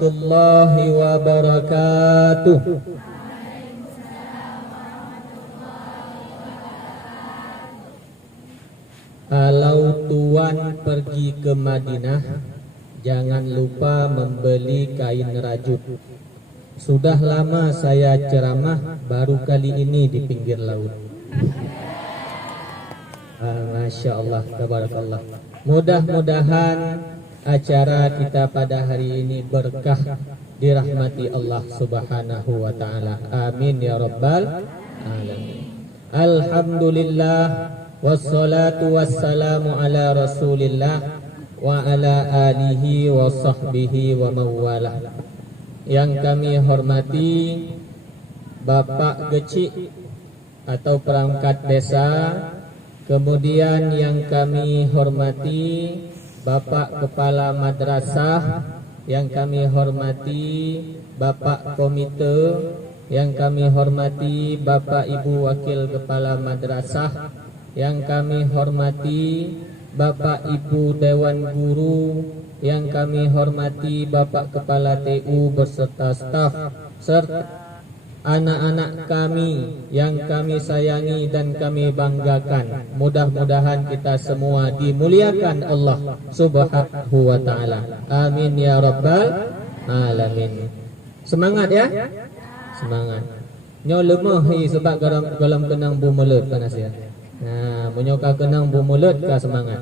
warahmatullahi wabarakatuh. Kalau tuan pergi ke Madinah, jangan lupa membeli kain rajut. Sudah lama saya ceramah, baru kali ini di pinggir laut. Masya Allah, tabarakallah. Mudah-mudahan acara kita pada hari ini berkah, dirahmati Allah Subhanahu wa ta'ala. Amin ya rabbal alamin. Alhamdulillah, wassalatu wassalamu ala rasulillah wa ala alihi wa sahbihi wa mawalah. Yang kami hormati Bapak Gecik atau perangkat desa, kemudian yang kami hormati Bapak Kepala Madrasah, yang kami hormati Bapak Komite, yang kami hormati Bapak Ibu Wakil Kepala Madrasah, yang kami hormati Bapak Ibu Dewan Guru, yang kami hormati Bapak Kepala TU beserta staf, serta anak-anak kami yang kami sayangi dan kami banggakan. Mudah-mudahan kita semua dimuliakan Allah Subhanahu wa ta'ala. Amin ya rabbal alamin. Semangat ya, semangat. Nyo lemah sebab galam kenang bumulut panas ya. Nah, menyoka kenang bumulut ka semangat.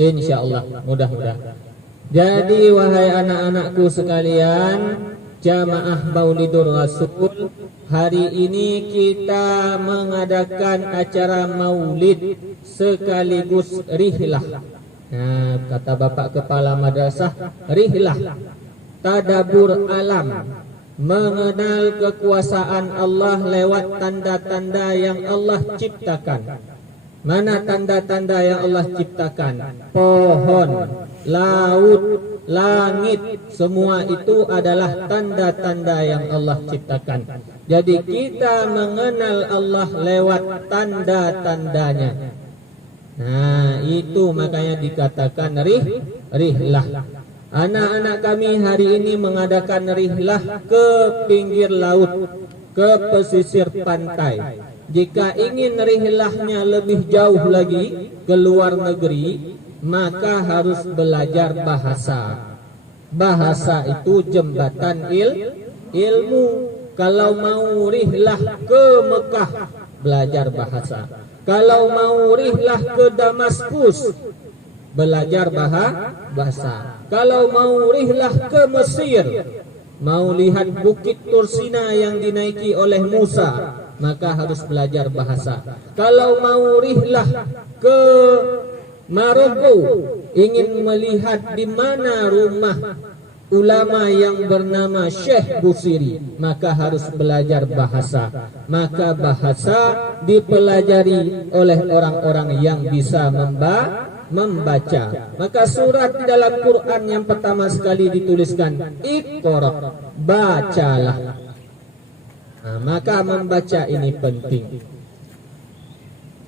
InsyaAllah, mudah-mudahan. Jadi wahai anak-anakku sekalian, Jamaah Maulidur Rasul, hari ini kita mengadakan acara maulid sekaligus rihlah. Nah, kata Bapak Kepala Madrasah, rihlah, tadabur alam, mengenal kekuasaan Allah lewat tanda-tanda yang Allah ciptakan. Mana tanda-tanda yang Allah ciptakan? Pohon, laut, langit, semua itu adalah tanda-tanda yang Allah ciptakan. Jadi kita mengenal Allah lewat tanda-tandanya. Nah, itu makanya dikatakan rihlah. Anak-anak kami hari ini mengadakan rihlah ke pinggir laut, ke pesisir pantai. Jika ingin rihlahnya lebih jauh lagi ke luar negeri, maka harus belajar bahasa. Bahasa itu jembatan ilmu. Kalau mau rihlah ke Mekah, belajar bahasa. Kalau mau rihlah ke Damaskus, belajar bahasa. Kalau mau rihlah ke Mesir, mau lihat bukit Tursina yang dinaiki oleh Musa, maka harus belajar bahasa. Kalau mau rihlah ke Maroko, ingin melihat di mana rumah ulama yang bernama Syekh Busiri, maka harus belajar bahasa. Maka bahasa dipelajari oleh orang-orang yang bisa membaca. Maka surat di dalam Quran yang pertama sekali dituliskan Iqra, bacalah. Nah, maka membaca ini penting.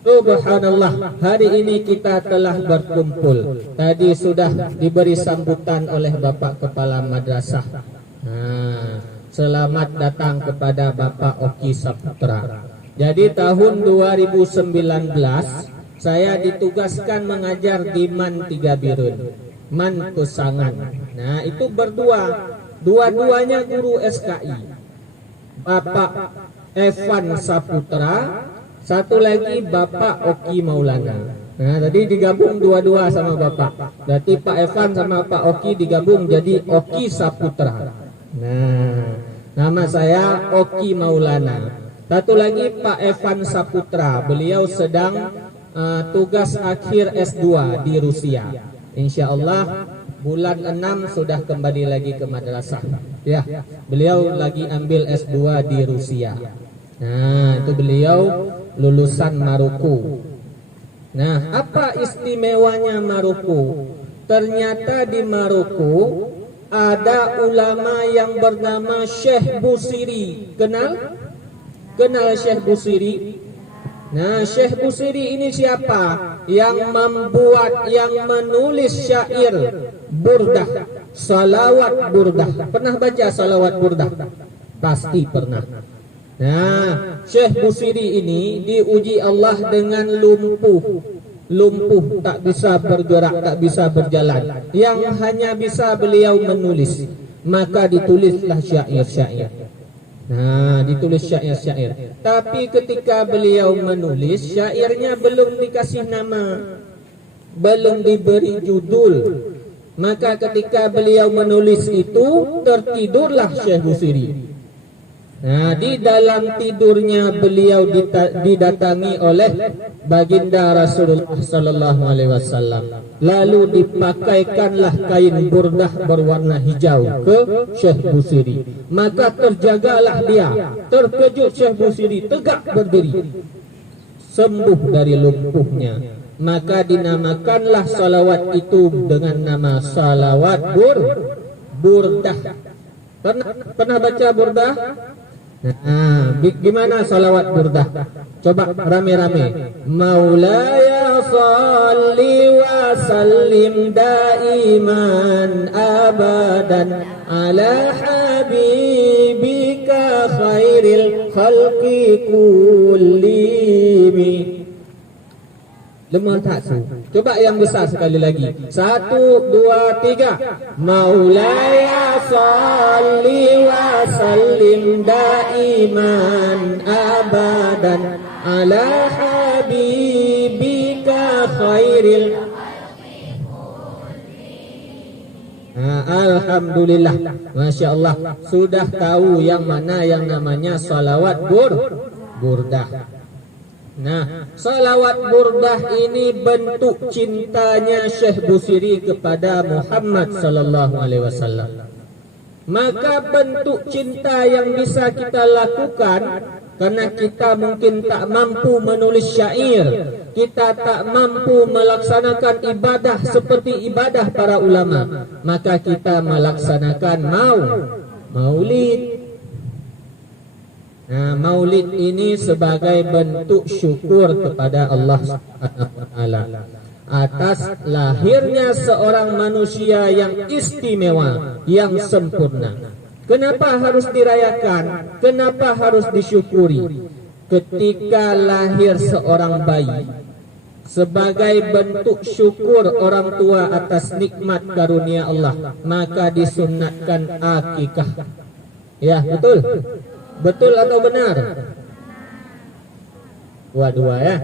Subhanallah, hari ini kita telah berkumpul. Tadi sudah diberi sambutan oleh Bapak Kepala Madrasah. Nah, selamat datang kepada Bapak Oki Saputra. Jadi tahun 2019 saya ditugaskan mengajar di Man Tiga Birun, Man Kusangan. Nah, itu berdua, dua-duanya guru SKI. Bapak Evan Saputra, satu lagi Bapak Oki Maulana. Nah, tadi digabung dua-dua sama Bapak. Berarti Pak Evan sama Pak Oki digabung jadi Oki Saputra. Nah, nama saya Oki Maulana. Satu lagi Pak Evan Saputra. Beliau sedang tugas akhir S2 di Rusia. Insya Allah bulan 6 sudah kembali lagi ke madrasah. Ya, beliau lagi ambil S2 di Rusia. Nah, itu beliau lulusan Maroko. Nah, apa istimewanya Maroko? Ternyata di Maroko ada ulama yang bernama Syekh Busiri. Kenal? Kenal Syekh Busiri? Nah, Syekh Busiri ini siapa? Yang membuat, yang menulis syair burdah. salawat burdah. Pernah baca salawat burdah? Pasti pernah. Nah, Syekh Busiri ini diuji Allah dengan lumpuh, tak bisa bergerak, tak bisa berjalan. Yang hanya bisa beliau menulis. Maka ditulislah syair-syair. Nah, ditulis syair-syair. Tapi ketika beliau menulis, syairnya belum dikasih nama, belum diberi judul. Maka ketika beliau menulis itu, tertidurlah Syekh Busiri. Nah, di dalam tidurnya beliau didatangi oleh baginda Rasulullah sallallahu alaihi wasallam. Lalu dipakaikanlah kain burdah berwarna hijau ke Syekh Busiri. Maka terjagalah dia. Terkejut Syekh Busiri, tegak berdiri, sembuh dari lumpuhnya. Maka dinamakanlah salawat itu dengan nama salawat burdah. Pernah baca burdah? Nah, gimana salawat burdah? Coba rame-rame. Maulaya salli wa sallim daiman abadan ala habibika khairil khalqi kullimi. Lemah tak su. Coba yang besar sekali lagi. 1, 2, 3. Maulaya salli wa sallim daiman abadan ala habibika khairil. Alhamdulillah, Masya Allah, sudah tahu yang mana yang namanya salawat burdah. Nah, salawat burdah ini bentuk cintanya Syekh Busiri kepada Muhammad sallallahu alaihi wasallam. Maka bentuk cinta yang bisa kita lakukan, karena kita mungkin tak mampu menulis syair, kita tak mampu melaksanakan ibadah seperti ibadah para ulama, maka kita melaksanakan maulid. Nah, maulid ini sebagai bentuk syukur kepada Allah Subhanahu wa taala atas lahirnya seorang manusia yang istimewa, yang sempurna. Kenapa harus dirayakan? Kenapa harus disyukuri? Ketika lahir seorang bayi, sebagai bentuk syukur orang tua atas nikmat karunia Allah, maka disunatkan akikah. Ya, betul? Betul atau benar? Dua-dua ya.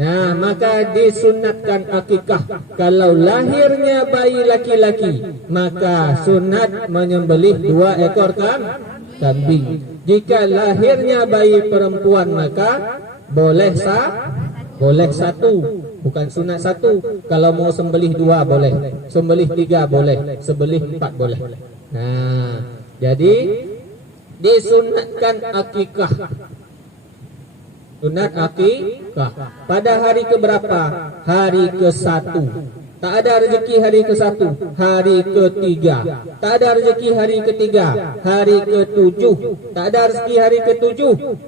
Nah, maka disunatkan akikah. Kalau lahirnya bayi laki-laki, maka sunat menyembelih 2 ekor kambing. Jika lahirnya bayi perempuan, maka boleh 1, bukan sunat 1. Kalau mau sembelih 2 boleh, sembelih 3 boleh, sembelih 4 boleh. Nah, jadi disunatkan akikah. Sunat akikah pada hari keberapa? Hari ke-1. Tak ada rezeki hari ke-1, hari ke-3. Tak ada rezeki hari ke-3, hari ke-7. Tak ada rezeki hari ke-7,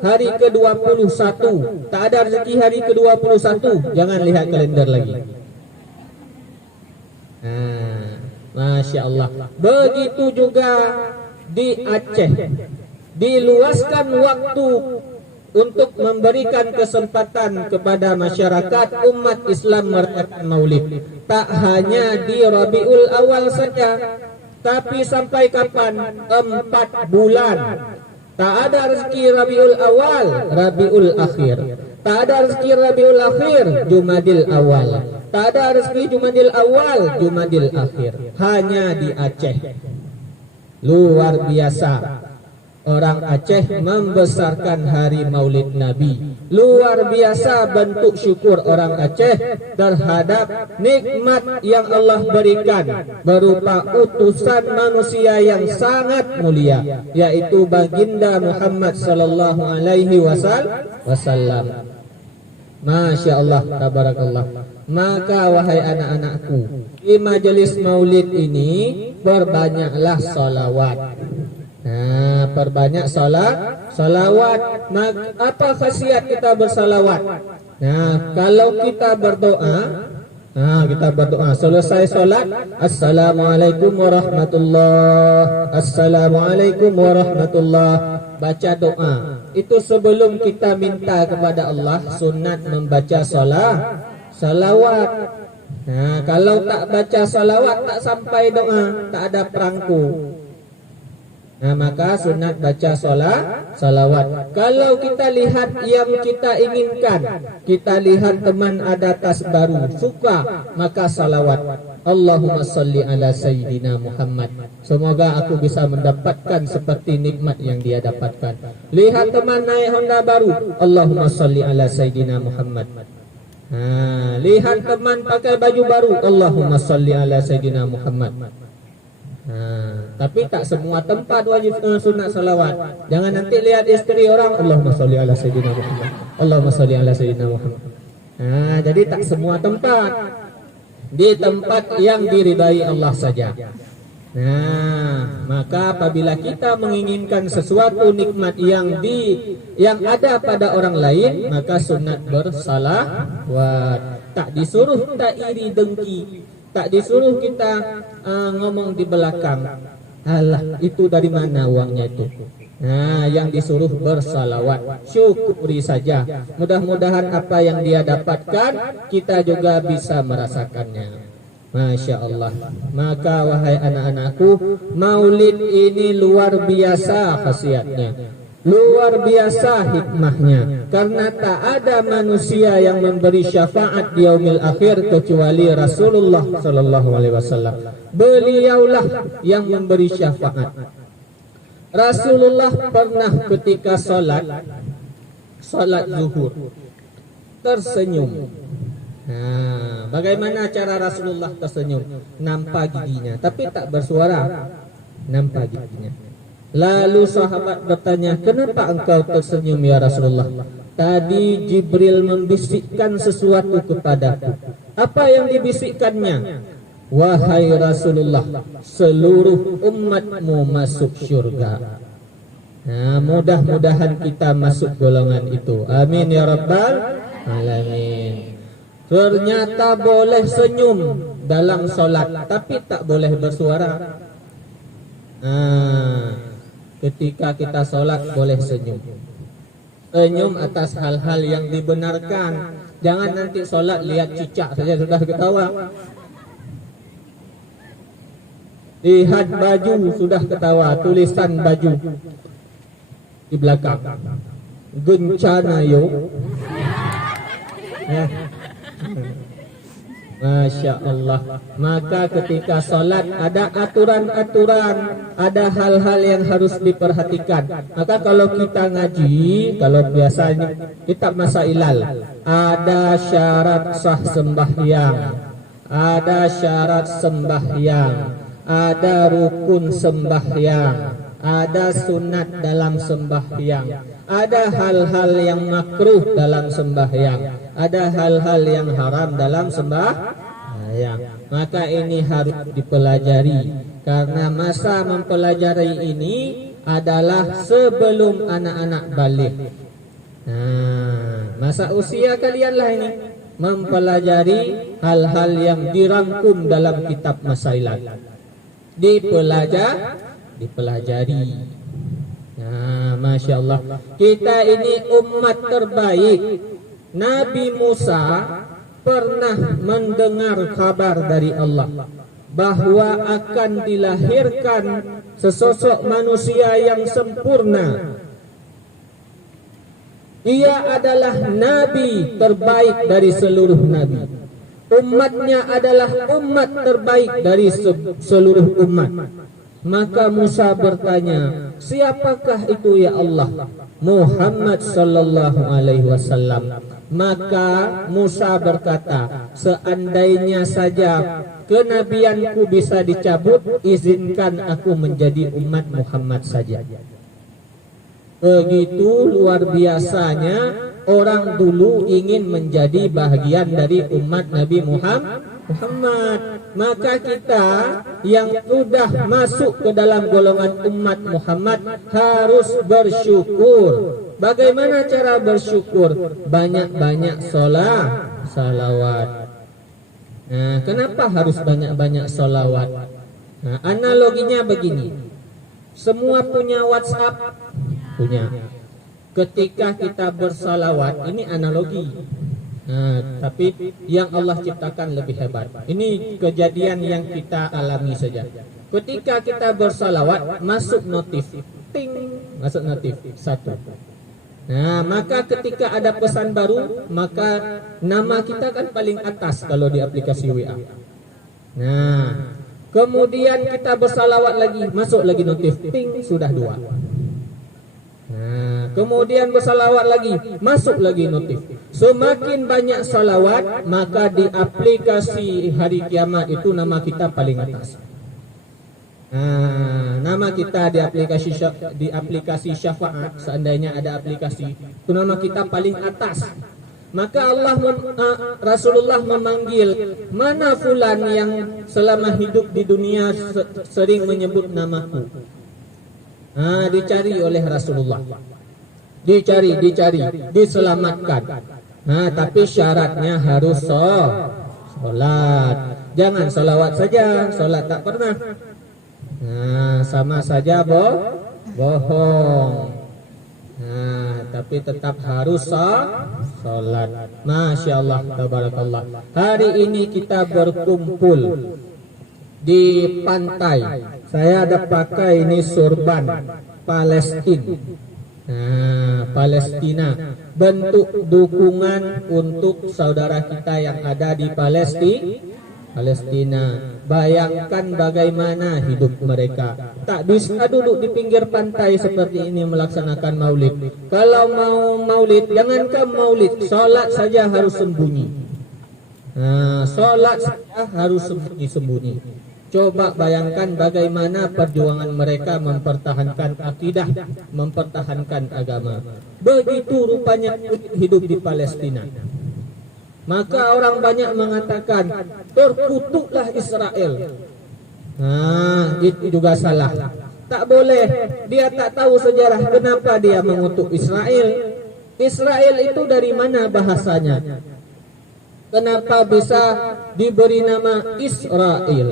hari ke-21. Tak ada rezeki hari ke-21. Jangan lihat kalender lagi. Nah, Masya Allah. Begitu juga di Aceh, diluaskan waktu untuk memberikan kesempatan kepada masyarakat umat Islam merayakan Maulid. Tak hanya di Rabiul Awal saja, tapi sampai kapan? 4 bulan. Tak ada rezeki Rabiul Awal, Rabiul Akhir. Tak ada rezeki Rabiul Akhir, Jumadil Awal. Tak ada rezeki Jumadil Awal, Jumadil Akhir. Hanya di Aceh. Luar biasa. Orang Aceh membesarkan hari Maulid Nabi. Luar biasa bentuk syukur orang Aceh terhadap nikmat yang Allah berikan berupa utusan manusia yang sangat mulia, yaitu baginda Muhammad sallallahu alaihi wasallam. Masya Allah, tabarakallah. Maka wahai anak-anakku, di majelis Maulid ini perbanyaklah salawat. Nah, perbanyak salawat. Apa khasiat kita bersalawat? Nah, kalau kita berdoa, Kita berdoa selesai solat, Assalamualaikum warahmatullahi, Assalamualaikum warahmatullahi, baca doa. Itu sebelum kita minta kepada Allah, sunat membaca salawat. Kalau tak baca salawat, tak sampai doa, tak ada perangku. Maka sunat baca salawat. Kalau kita lihat yang kita inginkan, kita lihat teman ada tas baru, suka, maka salawat. Allahumma salli ala Sayyidina Muhammad. Semoga aku bisa mendapatkan seperti nikmat yang dia dapatkan. Lihat teman naik Honda baru, Allahumma salli ala Sayyidina Muhammad. Lihat teman pakai baju baru, Allahumma salli ala Sayyidina Muhammad. Tapi tak semua tempat wajib sunat salawat. Jangan nanti lihat istri orang, Allahumma sholli ala Sayyidina Muhammad, Allahumma sholli ala Sayyidina Muhammad. Jadi tak semua tempat, di tempat yang diridai Allah saja. Maka apabila kita menginginkan sesuatu nikmat yang ada pada orang lain, maka sunat bersalawat. Tak disuruh tak iri dengki, tak disuruh kita ngomong di belakang, alah itu dari mana uangnya itu. Yang disuruh bersalawat, syukuri saja. Mudah-mudahan apa yang dia dapatkan, kita juga bisa merasakannya. Masya Allah. Maka wahai anak-anakku, maulid ini luar biasa khasiatnya, luar biasa hikmahnya. Karena tak ada manusia yang memberi syafaat di yaumil akhir kecuali Rasulullah sallallahu alaihi wasallam. Beliaulah yang memberi syafaat. Rasulullah pernah ketika salat zuhur tersenyum. Bagaimana cara Rasulullah tersenyum? Nampak giginya, tapi tak bersuara. Nampak giginya. Lalu sahabat bertanya, kenapa engkau tersenyum ya Rasulullah? Tadi Jibril membisikkan sesuatu kepadaku. Apa yang dibisikkannya? Wahai Rasulullah, seluruh umatmu masuk syurga. Mudah-mudahan kita masuk golongan itu. Amin ya Rabbal Alamin. Ternyata boleh senyum dalam solat, tapi tak boleh bersuara. Ketika kita solat boleh senyum. Senyum atas hal-hal yang dibenarkan. Jangan nanti solat lihat cicak saja sudah ketawa. Lihat baju sudah ketawa, tulisan baju di belakang. Gencana yo. Masya Allah. Maka ketika solat ada aturan-aturan, ada hal-hal yang harus diperhatikan. Maka kalau kita ngaji, kalau biasanya kitab Masailal, ada syarat sah sembahyang, ada syarat sembahyang, ada rukun sembahyang, ada sunat dalam sembahyang, ada hal-hal yang makruh dalam sembahyang, ada hal-hal yang haram dalam sembahyang. Maka ini harus dipelajari, karena masa mempelajari ini adalah sebelum anak-anak balik. Masa usia kalianlah ini mempelajari hal-hal yang dirangkum dalam kitab Masailat. Dipelajari. Masya Allah. Kita ini umat terbaik. Nabi Musa pernah mendengar kabar dari Allah bahwa akan dilahirkan sesosok manusia yang sempurna. Ia adalah nabi terbaik dari seluruh nabi. Umatnya adalah umat terbaik dari seluruh umat. Maka Musa bertanya, siapakah itu ya Allah? Muhammad sallallahu alaihi wasallam. Maka Musa berkata, seandainya saja kenabianku bisa dicabut, izinkan aku menjadi umat Muhammad saja. Begitu luar biasanya orang dulu ingin menjadi bahagian dari umat Nabi Muhammad. Maka kita yang sudah masuk ke dalam golongan umat Muhammad harus bersyukur. Bagaimana cara bersyukur? Banyak-banyak salawat. Nah, kenapa harus banyak-banyak sholawat? Nah, analoginya begini. Semua punya WhatsApp? Punya. Ketika kita bersalawat, ini analogi. Nah, tapi yang Allah ciptakan lebih hebat. Ini kejadian yang kita alami saja. Ketika kita bersalawat, masuk notif, ting, masuk notif satu. Nah, maka ketika ada pesan baru, maka nama kita kan paling atas kalau di aplikasi WA. Nah, kemudian kita bersalawat lagi, masuk lagi notif, ting, sudah dua. Nah, kemudian bersalawat lagi, masuk lagi notif. Semakin banyak salawat, maka di aplikasi hari kiamat itu nama kita paling atas. Nah, nama kita di aplikasi syafaat, seandainya ada aplikasi, itu nama kita paling atas. Maka Rasulullah memanggil, mana fulan yang selama hidup di dunia sering menyebut namaku. Nah, dicari oleh Rasulullah. Dicari, diselamatkan. Nah, tapi syaratnya harus sholat. Jangan sholawat saja, sholat tak pernah. Nah, sama saja bohong. Nah, tapi tetap harus sholat. Masya Allah, tabarakallah. Hari ini kita berkumpul di pantai. Saya ada pakai ini sorban Palestina. Nah, Palestina, bentuk dukungan untuk saudara kita yang ada di Palestina. Bayangkan bagaimana hidup mereka. Tak bisa duduk di pinggir pantai seperti ini melaksanakan maulid. Kalau mau maulid, jangankan maulid, sholat saja harus sembunyi. Nah, sholat saja harus sembunyi. Coba bayangkan bagaimana perjuangan mereka mempertahankan akidah, mempertahankan agama. Begitu rupanya hidup di Palestina. Maka orang banyak mengatakan, terkutuklah Israel. Nah, itu juga salah. Tak boleh. Dia tak tahu sejarah kenapa dia mengutuk Israel. Israel itu dari mana bahasanya? Kenapa bisa diberi nama Israel?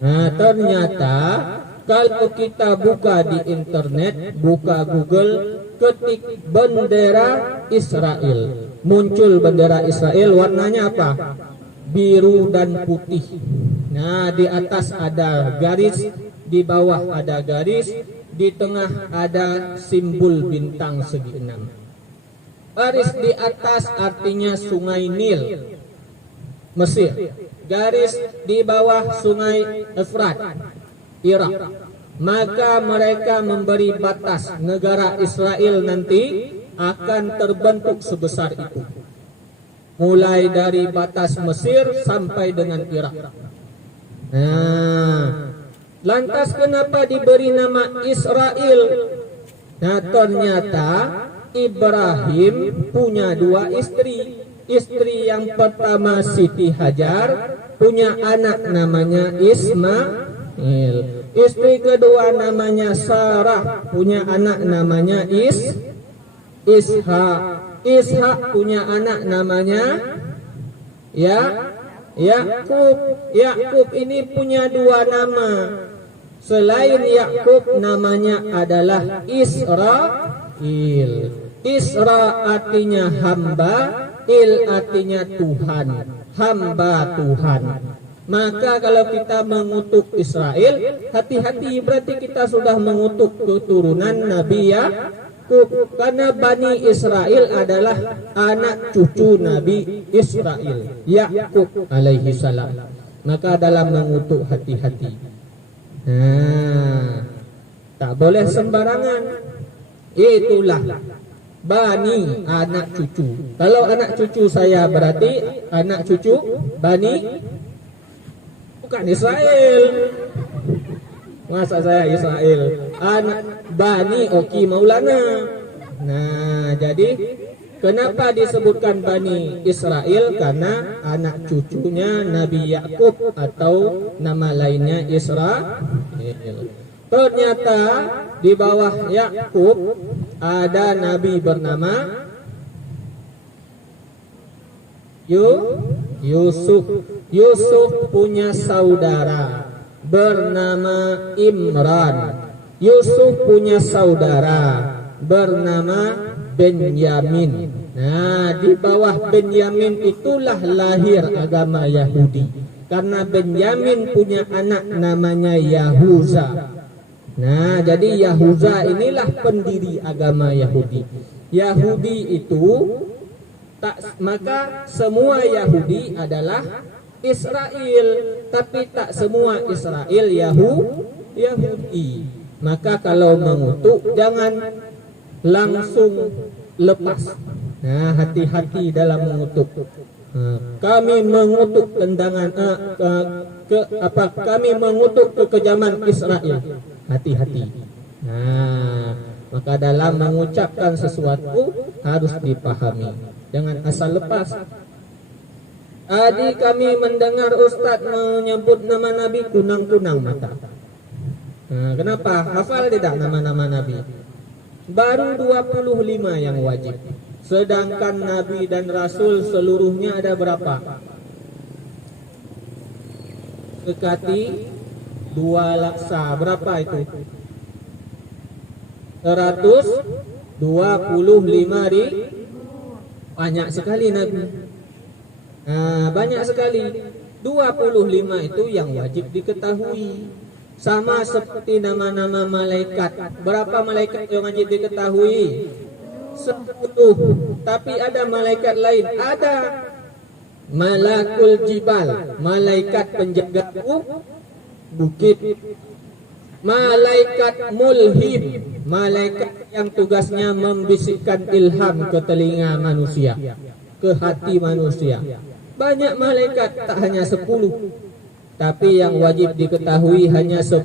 Nah, ternyata kalau kita buka di internet, buka Google, ketik bendera Israel, muncul bendera Israel. Warnanya apa? Biru dan putih. Nah, di atas ada garis, di bawah ada garis, di tengah ada simbol bintang segi enam. Garis di atas artinya Sungai Nil, Mesir. Garis di bawah Sungai Efrat, Irak. Maka mereka memberi batas negara Israel nanti akan terbentuk sebesar itu. Mulai dari batas Mesir sampai dengan Irak. Nah, lantas kenapa diberi nama Israel? Nah, ternyata Ibrahim punya dua istri. Istri yang pertama Siti Hajar punya anak namanya Ismail. Istri kedua namanya Sarah, punya anak namanya Ishak. Ishak punya anak namanya Yakub. Yakub ini punya dua nama. Selain Yakub, namanya adalah Israel. Isra artinya hamba, Il artinya Tuhan, hamba Tuhan. Maka kalau kita mengutuk Israel, hati-hati, berarti kita sudah mengutuk keturunan Nabi Yakub. Karena Bani Israel adalah anak cucu Nabi Israel, Yakub alaihi salam. Maka dalam mengutuk hati-hati. Nah, tak boleh sembarangan. Itulah Bani, anak cucu. Kalau anak cucu saya berarti anak cucu Bani, bukan Israel. Masa saya Israel? Anak Bani Oki Maulana. Nah, jadi kenapa disebutkan Bani Israel? Karena anak cucunya Nabi Yakub atau nama lainnya Israel. Ternyata di bawah Yakub ada nabi bernama Yusuf. Yusuf punya saudara bernama Imran. Yusuf punya saudara bernama Benyamin. Nah, di bawah Benyamin itulah lahir agama Yahudi. Karena Benyamin punya anak namanya Yahuza. Nah, jadi Yahuza inilah pendiri agama Yahudi. Yahudi itu maka semua Yahudi adalah Israel, tapi tak semua Israel Yahudi. Maka kalau mengutuk jangan langsung lepas. Nah, hati-hati dalam mengutuk. Kami mengutuk tendangan kami mengutuk kekejaman Israel. Hati-hati. Nah, maka dalam mengucapkan sesuatu harus dipahami. Jangan asal lepas. Tadi kami mendengar Ustadz menyebut nama Nabi, kunang-kunang mata. Nah, kenapa? Hafal tidak nama-nama Nabi? Baru 25 yang wajib. Sedangkan Nabi dan Rasul seluruhnya ada berapa? Dekati 2 laksa. Berapa itu? 125 banyak sekali Nabi. Nah, banyak sekali. 25 itu yang wajib diketahui. Sama seperti nama-nama malaikat. Berapa malaikat yang wajib diketahui? 10. Tapi ada malaikat lain. Ada Malakul Jibal, malaikat penjaga bukit. Malaikat Mulhim, malaikat yang tugasnya membisikkan ilham ke telinga manusia, ke hati manusia. Banyak malaikat, tak hanya 10. Tapi yang wajib diketahui hanya 10.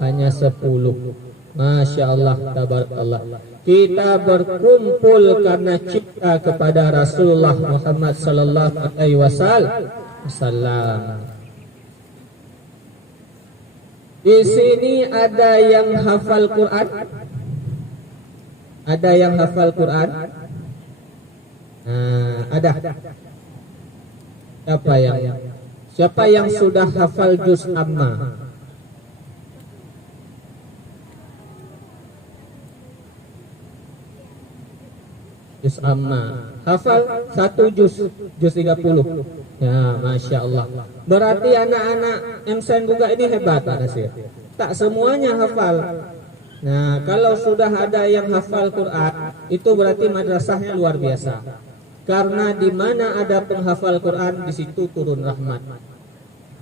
Hanya 10. Masya Allah, tabarakallah. Kita berkumpul karena cinta kepada Rasulullah Muhammad sallallahu alaihi wasallam. Di sini ada yang hafal Quran? Ada yang hafal Quran? Ada. Siapa yang sudah hafal juz amma? Juz amma. Hafal 1 juz 30. Ya, Masya Allah. Berarti anak-anak MSN juga ini hebat Pak Nasir. Tak semuanya hafal. Nah, kalau sudah ada yang hafal Quran, itu berarti madrasahnya luar biasa. Karena di mana ada penghafal Quran, di situ turun rahmat.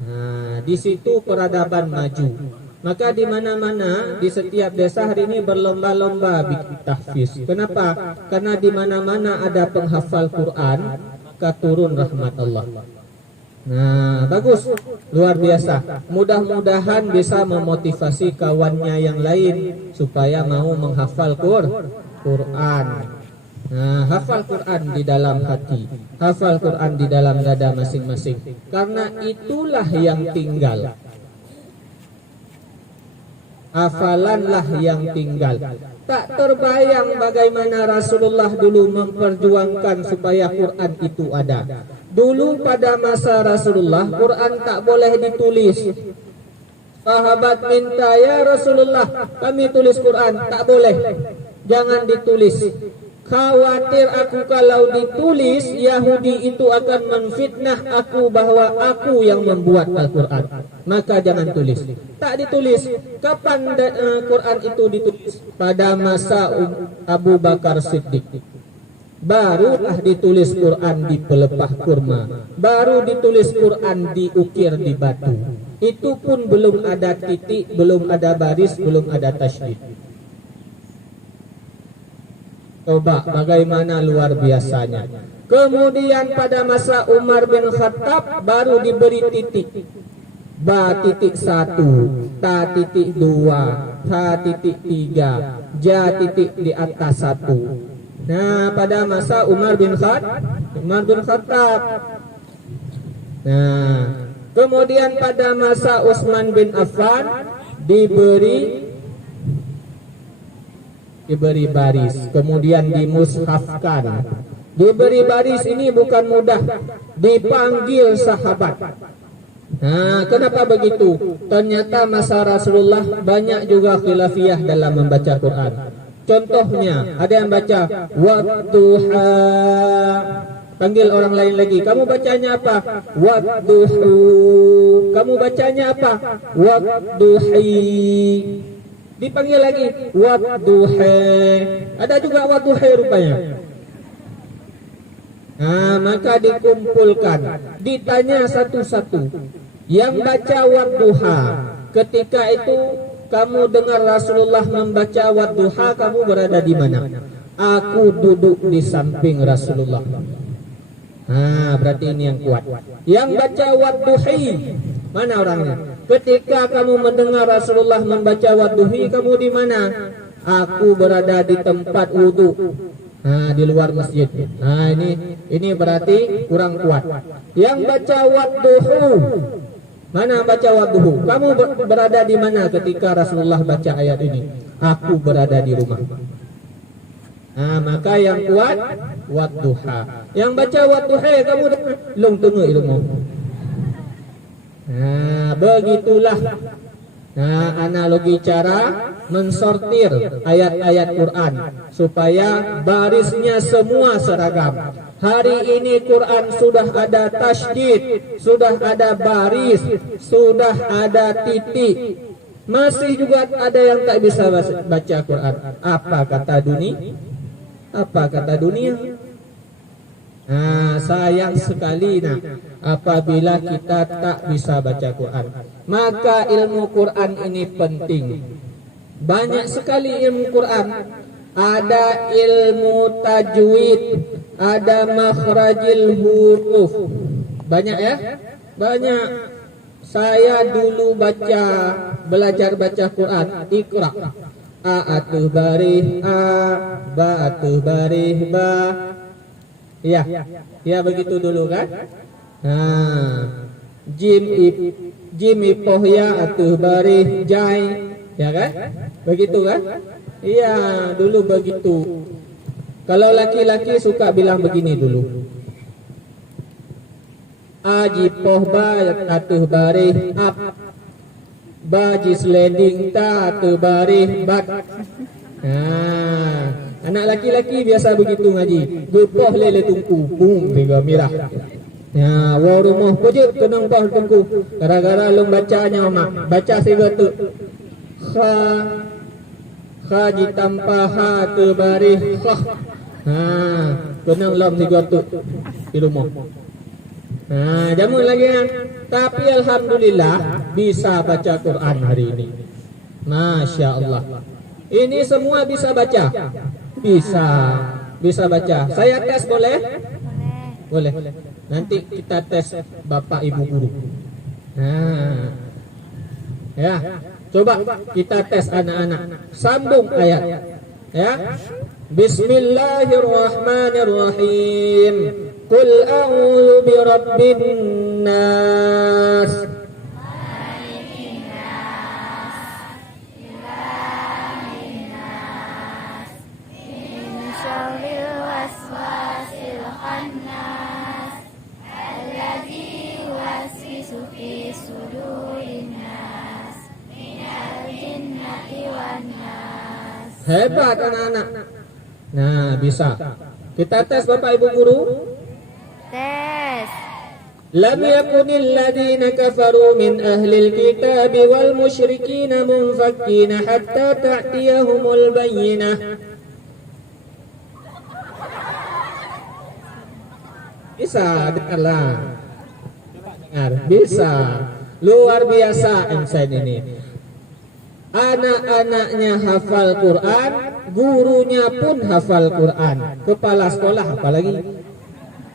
Nah, di situ peradaban maju. Maka di mana-mana di setiap desa hari ini berlomba-lomba bikin tahfiz. Kenapa? Karena di mana-mana ada penghafal Quran, maka turun rahmat Allah. Nah, bagus, luar biasa. Mudah-mudahan bisa memotivasi kawannya yang lain supaya mau menghafal Quran. Nah, hafal Quran di dalam hati, hafal Quran di dalam dada masing-masing. Karena itulah yang tinggal. Hafalanlah yang tinggal. Tak terbayang bagaimana Rasulullah dulu memperjuangkan supaya Quran itu ada. Dulu pada masa Rasulullah, Quran tak boleh ditulis. Sahabat minta, ya Rasulullah, kami tulis Quran. Tak boleh, jangan ditulis. Khawatir aku kalau ditulis, Yahudi itu akan menfitnah aku bahwa aku yang membuat Al-Quran. Maka jangan tulis. Tak ditulis. Kapan Quran itu ditulis? Pada masa Abu Bakar Siddiq. Barulah ditulis Quran di pelepah kurma. Baru ditulis Quran diukir di batu. Itu pun belum ada titik, belum ada baris, belum ada tasydid. Coba bagaimana luar biasanya. Kemudian pada masa Umar bin Khattab baru diberi titik. Ba titik 1, ta titik 2, ta titik 3, ja titik di atas 1. Nah, pada masa Umar bin Khattab. Nah, kemudian pada masa Utsman bin Affan diberi baris, kemudian dimushafkan. Diberi baris ini bukan mudah, dipanggil sahabat. Nah, kenapa begitu? Ternyata masa Rasulullah banyak juga khilafiyah dalam membaca Quran. Contohnya, ada yang baca wadduha, panggil orang lain lagi, kamu bacanya apa? Wadduhu. Kamu bacanya apa? Wadduhi. Dipanggil lagi wadduhe. Ada juga wadduhe rupanya. Nah, maka dikumpulkan, ditanya satu-satu. Yang baca wadduha, ketika itu kamu dengar Rasulullah membaca wadduha, kamu berada di mana? Aku duduk di samping Rasulullah. Nah, berarti ini yang kuat. Yang baca wadduhi, mana orangnya? Ketika kamu mendengar Rasulullah membaca wadduhi, kamu di mana? Aku berada di tempat wudhu. Nah, di luar masjid. Nah, ini berarti kurang kuat. Yang baca wadduhu, mana baca wadduhu? Kamu berada di mana ketika Rasulullah baca ayat ini? Aku berada di rumah. Nah, maka yang kuat wadduha. Yang baca wadduha, kamu belum tunggu ilmu. Nah, begitulah. Nah, analogi cara mensortir ayat-ayat Quran supaya barisnya semua seragam. Hari ini Quran sudah ada tasydid, sudah ada baris, sudah ada titik. Masih juga ada yang tak bisa baca Quran. Apa kata dunia? Apa kata dunia? Nah, sayang sekali apabila kita tak bisa baca Quran. Maka ilmu Quran ini penting. Banyak sekali ilmu Quran. Ada ilmu tajwid, ada makhrajil huruf. Banyak ya? Banyak. Saya dulu belajar baca Quran, Iqra. A atuh barih a, ba atuh barih ba. Ya begitu dulu kan? Nah, jim ipoh ya atuh barih jai, ya kan? Begitu kan? Iya, dulu begitu. Kalau laki-laki suka bilang begini dulu. Aji poh ba atuh barih ap, bajis landing ta atuh barih bat. Nah, anak laki-laki biasa begitu ngaji. Gepoh lele tungku, bum tiga mirah. Ya, warumuh pujut tenang poh tungku. Gara-gara lu bacanya mak, baca siga tu. Kha jitampa ha tu barih khah. Nah, tenang lam siga tu di rumah. Nah, jamu lagi kan. Tapi alhamdulillah bisa baca Quran hari ini. Masya Allah. Ini semua bisa baca. Bisa baca. Saya tes boleh? Boleh. Nanti kita tes Bapak Ibu guru. Nah. Ya. Coba kita tes anak-anak. Sambung ayat. Ya. Bismillahirrahmanirrahim. Qul a'udzu birabbin nas. Hebat anak-anak. Nah, bisa. Kita tes Bapak Ibu guru. Tes. Lam yakunil ladina kafaru min ahlil kitab wal musyrikin munfakkina hatta ta'tiyahumul bayyinah. Bisa, dengarlah. Dengar, bisa. Luar biasa insan ini. Anak-anaknya hafal Quran, gurunya pun hafal Quran. Kepala sekolah apalagi.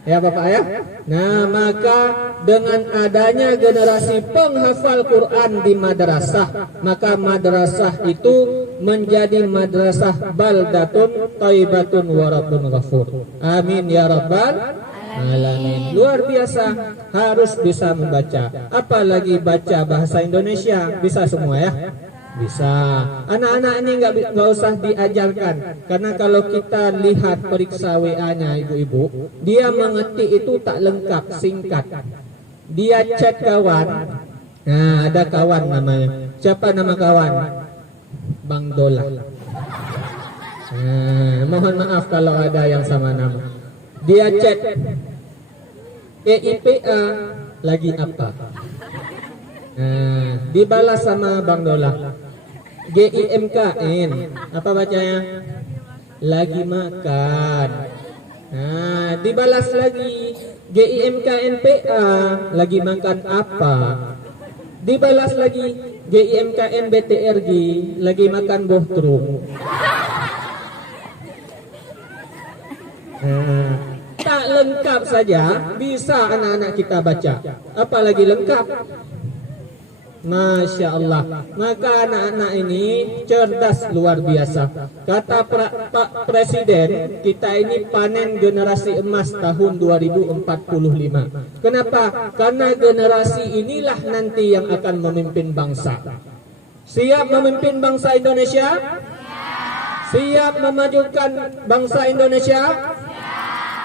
Ya Bapak ya. Nah, maka dengan adanya generasi penghafal Quran di madrasah, maka madrasah itu menjadi madrasah baldatun thayyibatun wa rabbun ghafur. Amin ya rabbal alamin. Luar biasa, harus bisa membaca. Apalagi baca bahasa Indonesia, bisa semua ya. Bisa. Anak-anak ini nggak usah diajarkan, karena kalau kita lihat periksa WA-nya ibu-ibu, dia mengetik itu tak lengkap, singkat. Dia chat kawan. Nah, ada kawan namanya. Siapa nama kawan? Bang Dola. Nah, mohon maaf kalau ada yang sama nama. Dia chat EIPA lagi apa? Nah, dibalas sama Bang Dola. GIMKN, apa bacanya? Lagi makan. Nah, dibalas lagi. GIMKNPA lagi makan apa? Dibalas lagi. GIMKN BTRG lagi makan bohtrung. Nah, tak lengkap saja bisa anak-anak kita baca, apalagi lengkap. Masya Allah. Maka anak-anak ini cerdas luar biasa. Kata Pak Presiden, kita ini panen generasi emas tahun 2045. Kenapa? Karena generasi inilah nanti yang akan memimpin bangsa. Siap memimpin bangsa Indonesia? Siap memajukan bangsa Indonesia?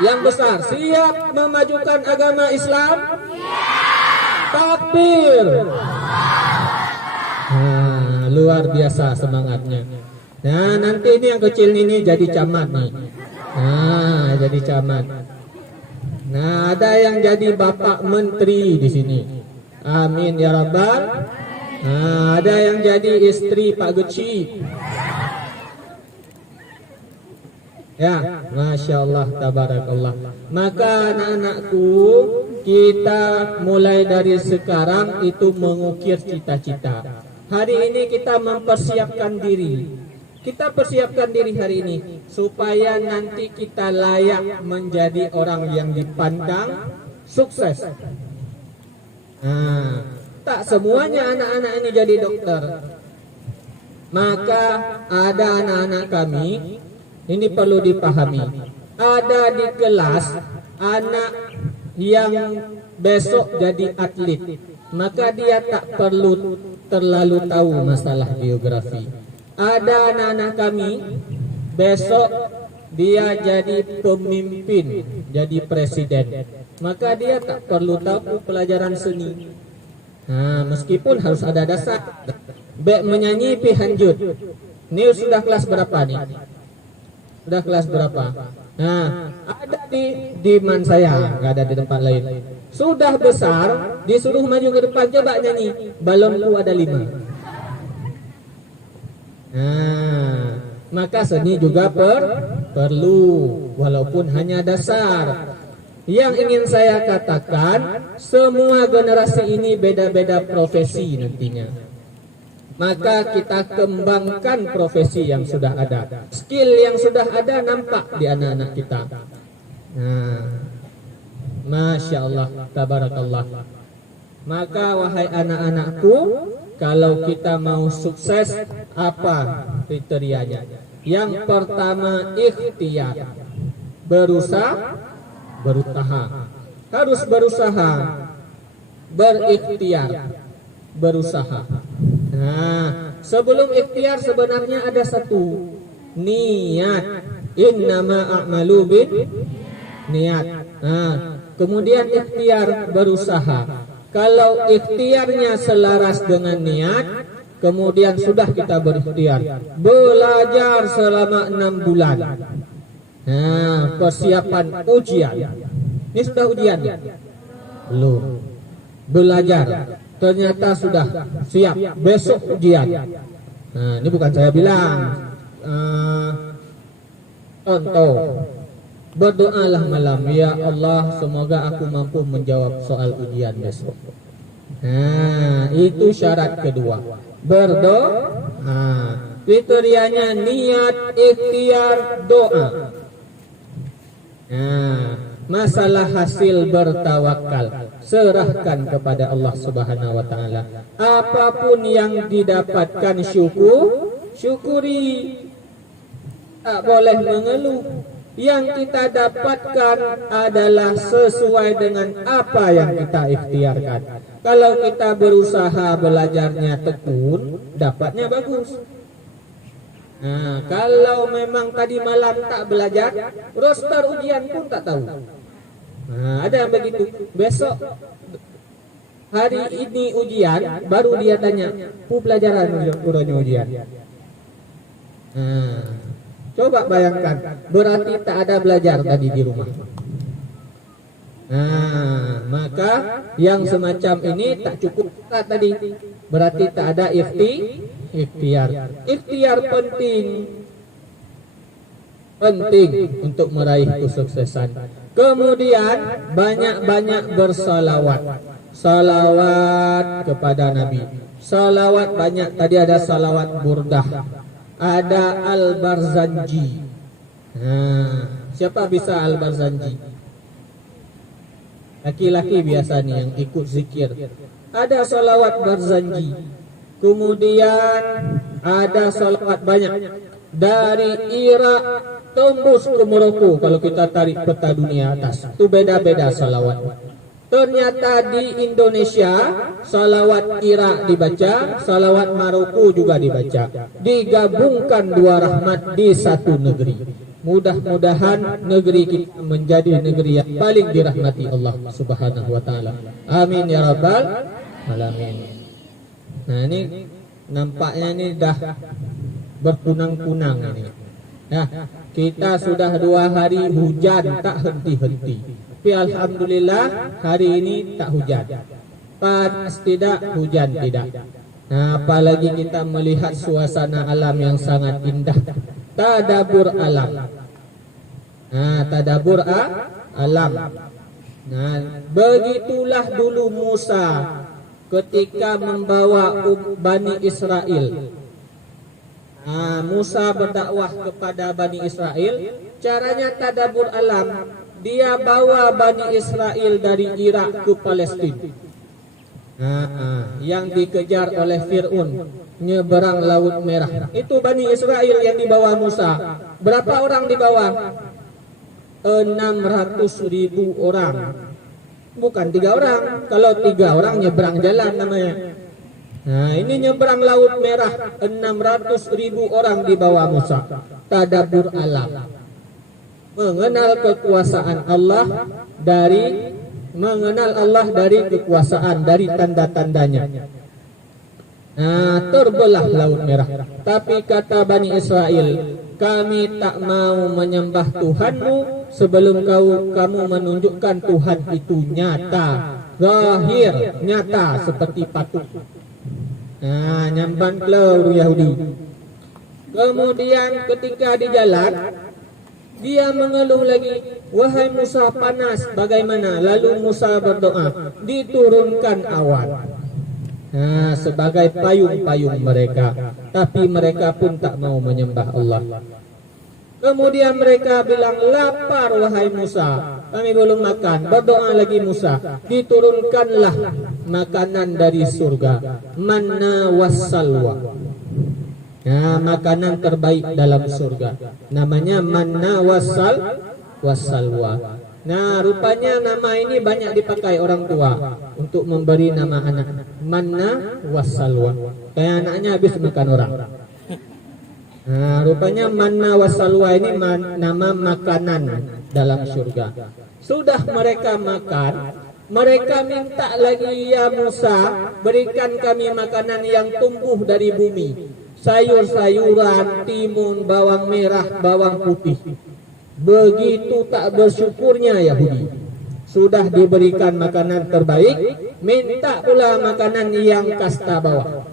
Yang besar. Siap memajukan agama Islam? Takbir. Nah, luar biasa semangatnya. Nah, nanti ini yang kecil ini jadi camat nih. Nah, jadi camat. Nah, ada yang jadi bapak menteri di sini. Amin ya rabbal. Nah, ada yang jadi istri Pak Geci. Ya, Masya Allah, tabarakallah. Maka anak-anakku, kita mulai dari sekarang itu mengukir cita-cita. Hari ini kita mempersiapkan diri. Kita persiapkan diri hari ini supaya nanti kita layak menjadi orang yang dipandang sukses. Nah, tak semuanya anak-anak ini jadi dokter. Maka ada anak-anak kami, ini perlu dipahami. Ada di kelas anak yang besok jadi atlet, maka dia tak perlu terlalu tahu masalah geografi. Ada anak-anak kami besok dia jadi pemimpin, jadi presiden, maka dia tak perlu tahu pelajaran seni. Nah, meskipun harus ada dasar. Bek menyanyi pi hanjut. Ini sudah kelas berapa nih? Sudah kelas berapa? Nah, ada di man saya, nggak ada di tempat lain. Sudah besar, disuruh maju ke depan, coba nyanyi. Balonku ada 5. Nah, maka seni juga perlu, walaupun hanya dasar. Yang ingin saya katakan, semua generasi ini beda-beda profesi nantinya. Maka kita kembangkan profesi yang sudah ada. Skill yang sudah ada nampak di anak-anak kita. Nah, Masya Allah, tabarakallah. Maka wahai anak-anakku, kalau kita mau sukses, apa kriterianya? Yang pertama, ikhtiar. Berusaha. Harus berusaha. Berikhtiar. Berusaha. Nah, sebelum ikhtiar sebenarnya ada satu, niat. Innama a'malu bin niat. Nah, kemudian ikhtiar, berusaha. Kalau ikhtiarnya selaras dengan niat, kemudian sudah kita berikhtiar. Belajar selama 6 bulan. Nah, persiapan ujian. Ini sudah ujian ya? Belum. Belajar. Ternyata sudah siap, besok ujian. Nah, ini bukan saya bilang. Contoh, berdoalah malam, ya Allah, semoga aku mampu menjawab soal ujian besok. Nah, itu syarat kedua. Berdoa. Kriterianya niat, ikhtiar, doa. Nah, masalah hasil bertawakal, serahkan kepada Allah Subhanahu wa taala. Apapun yang didapatkan syukuri. Tak boleh mengeluh. Yang kita dapatkan adalah sesuai dengan apa yang kita ikhtiarkan. Kalau kita berusaha belajarnya tekun, dapatnya bagus. Nah, kalau memang tadi malam tak belajar, roster ujian pun tak tahu. Nah, ada yang begitu. Besok hari ini ujian, baru dia tanya, pelajaran urutnya ujian. Nah, coba bayangkan, berarti tak ada belajar tadi di rumah. Nah, maka yang semacam ini tak cukup tadi. Berarti tak ada ikhtiar. Ikhtiar penting untuk meraih kesuksesan. Kemudian banyak-banyak bersalawat. Salawat kepada Nabi. Salawat banyak, tadi ada salawat burdah. Ada Al-Barzanji. Nah, siapa bisa Al-Barzanji? Laki-laki biasa nih yang ikut zikir. Ada salawat Barzanji. Kemudian ada salawat banyak dari Irak tembus ke Maroko. Kalau kita tarik peta dunia atas, itu beda-beda salawat. Ternyata di Indonesia salawat Irak dibaca, salawat Maroko juga dibaca. Digabungkan dua rahmat di satu negeri. Mudah-mudahan negeri kita menjadi negeri yang paling dirahmati Allah Subhanahu wa taala. Amin ya rabbal alamin. Nah, ini nampaknya ini dah berkunang-kunang ini. Nah, kita sudah 2 hari hujan tak henti-henti. Tapi alhamdulillah hari ini tak hujan. Panas tidak, hujan tidak. Nah, apalagi kita melihat suasana alam yang sangat indah. Tadabur alam. Nah, tadabur alam. Nah, begitulah dulu Musa ketika membawa Bani Israel. Nah, Musa berdakwah kepada Bani Israel. Caranya tadabur alam. Dia bawa Bani Israel dari Irak ke Palestina. Yang dikejar oleh Fir'aun, nyeberang Laut Merah. Itu Bani Israel yang dibawa Musa. Berapa orang dibawa? 600.000 orang. Bukan 3 orang. Kalau 3 orang nyeberang jalan namanya. Nah, ini nyeberang Laut Merah. 600.000 orang dibawa Musa. Tadabur alam. Mengenal kekuasaan Allah mengenal Allah dari kekuasaan, dari tanda-tandanya. Nah, terbelah Laut Merah. Tapi kata Bani Israel, kami tak mau menyembah Tuhanmu sebelum kamu menunjukkan Tuhan itu nyata, zahir, nyata seperti patung. Nah, nyamban keluar Yahudi. Kemudian ketika di jalan, dia mengeluh lagi, wahai Musa panas bagaimana? Lalu Musa berdoa, diturunkan awan. Nah, sebagai payung-payung mereka. Tapi mereka pun tak mau menyembah Allah. Kemudian mereka bilang, lapar wahai Musa, kami belum makan. Berdoa lagi Musa, diturunkanlah makanan dari surga, manna wassalwa. Nah, makanan terbaik dalam surga. Namanya manna wassalwa. Nah, rupanya nama ini banyak dipakai orang tua untuk memberi nama anak. Manna wassalwa. Kayak anaknya habis makan orang. Nah, rupanya manna wassalwa ini nama makanan dalam surga. Sudah mereka makan, mereka minta lagi, ya Musa, berikan kami makanan yang tumbuh dari bumi. Sayur-sayuran, timun, bawang merah, bawang putih. Begitu tak bersyukurnya Yahudi. Sudah diberikan makanan terbaik, minta pula makanan yang kasta bawah.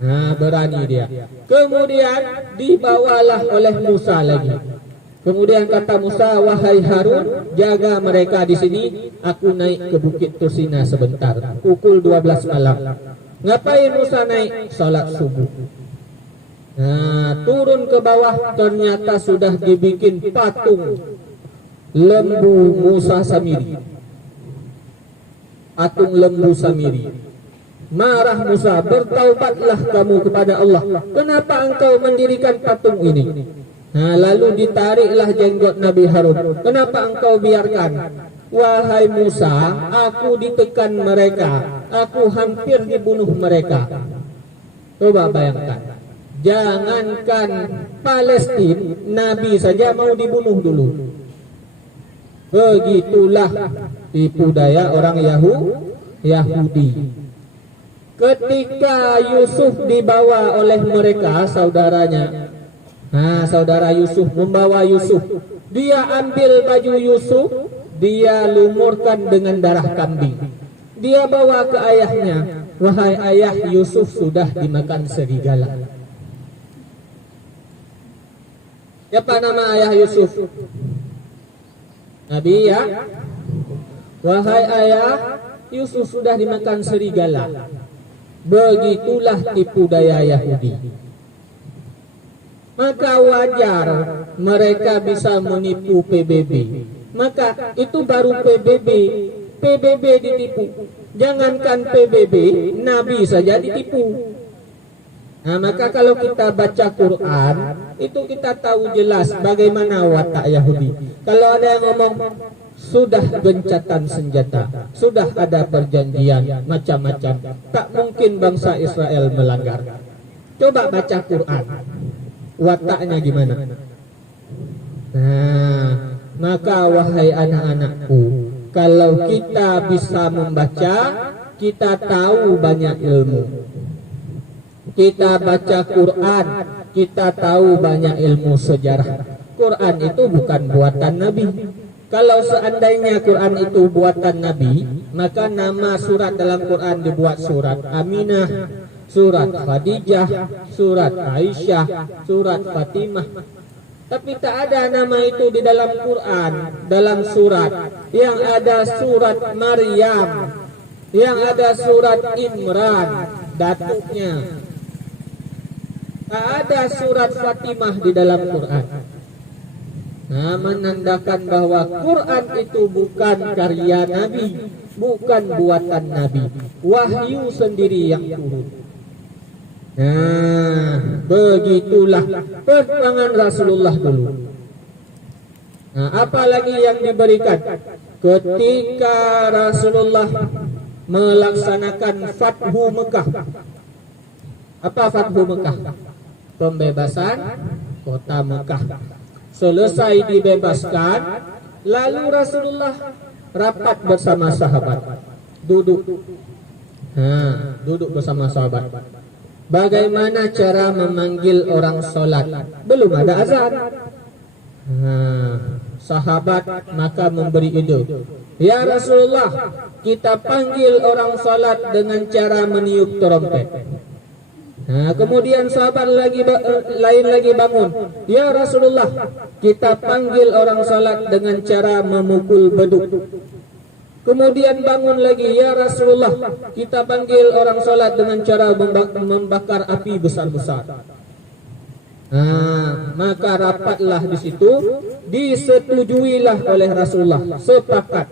Nah, berani dia. Kemudian dibawalah oleh Musa lagi. Kemudian kata Musa, wahai Harun, jaga mereka di sini. Aku naik ke Bukit Tursina sebentar. Pukul 12 malam. Ngapain Musa naik? Salat subuh. Nah, turun ke bawah, ternyata sudah dibikin patung lembu Musa Samiri. Patung lembu Samiri. Marah Musa, bertaubatlah kamu kepada Allah. Kenapa engkau mendirikan patung ini? Nah, lalu ditariklah jenggot Nabi Harun. Kenapa engkau biarkan? Wahai Musa, aku ditekan mereka, aku hampir dibunuh mereka. Coba bayangkan, jangankan Palestina, Nabi saja mau dibunuh dulu. Begitulah tipu daya orang Yahudi. Ketika Yusuf dibawa oleh mereka, saudaranya, saudara Yusuf membawa Yusuf, dia ambil baju Yusuf, dia lumurkan dengan darah kambing. Dia bawa ke ayahnya, wahai ayah, Yusuf sudah dimakan serigala. Siapa nama ayah Yusuf? Nabi ya. Wahai ayah, Yusuf sudah dimakan serigala. Begitulah tipu daya Yahudi. Maka wajar mereka bisa menipu PBB. Maka itu baru PBB ditipu. Jangankan PBB, Nabi saja ditipu. Nah, maka kalau kita baca Quran, itu kita tahu jelas bagaimana watak Yahudi. Kalau ada yang ngomong sudah gencatan senjata, sudah ada perjanjian macam-macam, tak mungkin bangsa Israel melanggar. Coba baca Quran, wataknya gimana? Nah, maka wahai anak-anakku, kalau kita bisa membaca, kita tahu banyak ilmu. Kita baca Quran, kita tahu banyak ilmu sejarah. Quran itu bukan buatan Nabi. Kalau seandainya Quran itu buatan Nabi, maka nama surat dalam Quran dibuat surat Aminah, surat Khadijah, surat Aisyah, surat Fatimah. Tapi tak ada nama itu di dalam Quran, dalam surat. Yang ada surat Maryam, yang ada surat Imran, datuknya. Tak ada surat Fatimah di dalam Quran. Nah, menandakan bahwa Quran itu bukan karya Nabi, bukan buatan Nabi. Wahyu sendiri yang turun. Nah, begitulah perjuangan Rasulullah dulu. Nah, apalagi yang diberikan ketika Rasulullah melaksanakan Fathu Mekah. Apa Fathu Mekah? Pembebasan kota Mekah. Selesai dibebaskan, lalu Rasulullah rapat bersama sahabat. Duduk bersama sahabat. Bagaimana cara memanggil orang sholat? Belum ada azan. Sahabat maka memberi ide. Ya Rasulullah, kita panggil orang sholat dengan cara meniup trompet. Kemudian sahabat lain lagi bangun. Ya Rasulullah, kita panggil orang salat dengan cara memukul beduk. Kemudian bangun lagi. Ya Rasulullah, kita panggil orang salat dengan cara membakar api besar-besar. Maka rapatlah di situ, disetujuilah oleh Rasulullah, sepakat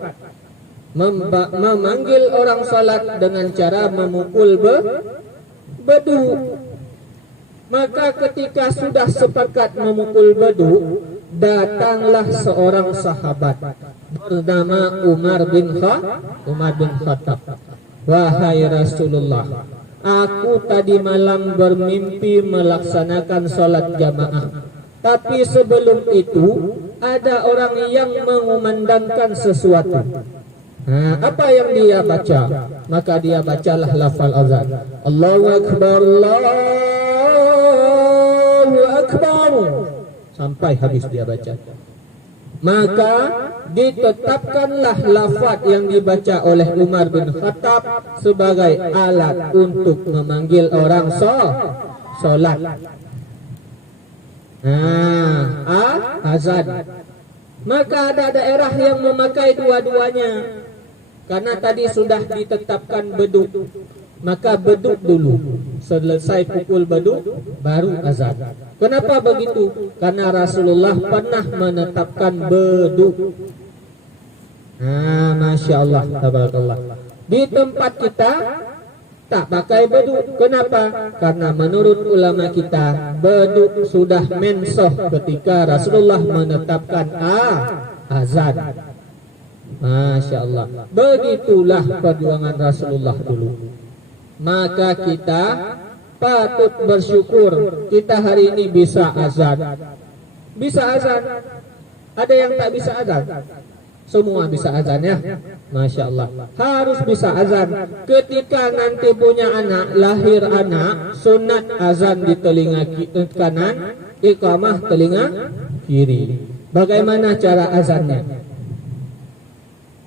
memanggil orang salat dengan cara memukul beduk. Maka ketika sudah sepakat memukul beduk, datanglah seorang sahabat bernama Umar bin Khattab. Wahai Rasulullah, aku tadi malam bermimpi melaksanakan sholat jamaah. Tapi sebelum itu ada orang yang mengumandangkan sesuatu. Apa yang dia baca? Maka dia bacalah lafal azan. Allahu Akbar, Allahu Akbar, sampai habis dia baca. Maka ditetapkanlah lafaz yang dibaca oleh Umar bin Khattab sebagai alat untuk memanggil orang sholat. Azan. Maka ada daerah yang memakai dua-duanya. Karena tadi sudah ditetapkan beduk, maka beduk dulu. Selesai pukul beduk, baru azan. Kenapa begitu? Karena Rasulullah pernah menetapkan beduk. Masya Allah, tabarakallah. Di tempat kita tak pakai beduk. Kenapa? Karena menurut ulama kita, beduk sudah mensoh ketika Rasulullah menetapkan azan. Masya Allah. Begitulah perjuangan Rasulullah dulu. Maka kita patut bersyukur kita hari ini bisa azan. Bisa azan. Ada yang tak bisa azan? Semua bisa azan ya. Masya Allah. Harus bisa azan. Ketika nanti punya anak, lahir anak, sunat azan di telinga kanan, iqamah telinga kiri. Bagaimana cara azannya?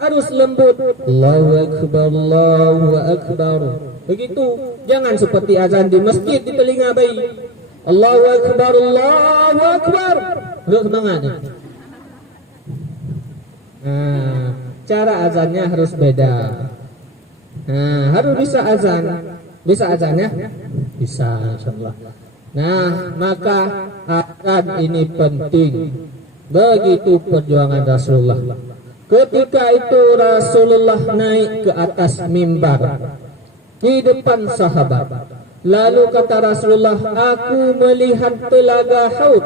Harus lembut. Allahu Akbar, Allahu Akbar. Begitu. Jangan seperti azan di masjid di telinga bayi. Allahu Akbar, Allahu Akbar. Harus semangat. Nah, cara azannya harus beda. Nah, harus bisa azan. Bisa azannya? Bisa, insyaallah. Nah, maka azan ini penting. Begitu perjuangan Rasulullah. Ketika itu Rasulullah naik ke atas mimbar di depan sahabat. Lalu kata Rasulullah, aku melihat telaga Haud.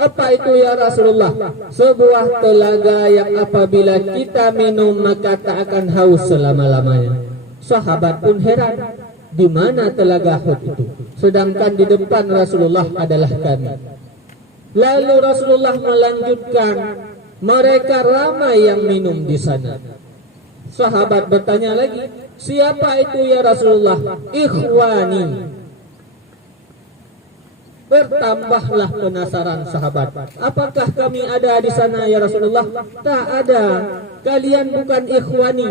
Apa itu ya Rasulullah? Sebuah telaga yang apabila kita minum maka tak akan haus selama-lamanya. Sahabat pun heran, di mana telaga Haud itu? Sedangkan di depan Rasulullah adalah kami. Lalu Rasulullah melanjutkan, mereka ramai yang minum di sana. Sahabat bertanya lagi, siapa itu ya Rasulullah? Ikhwani. Bertambahlah penasaran sahabat. Apakah kami ada di sana ya Rasulullah? Tak ada. Kalian bukan ikhwani.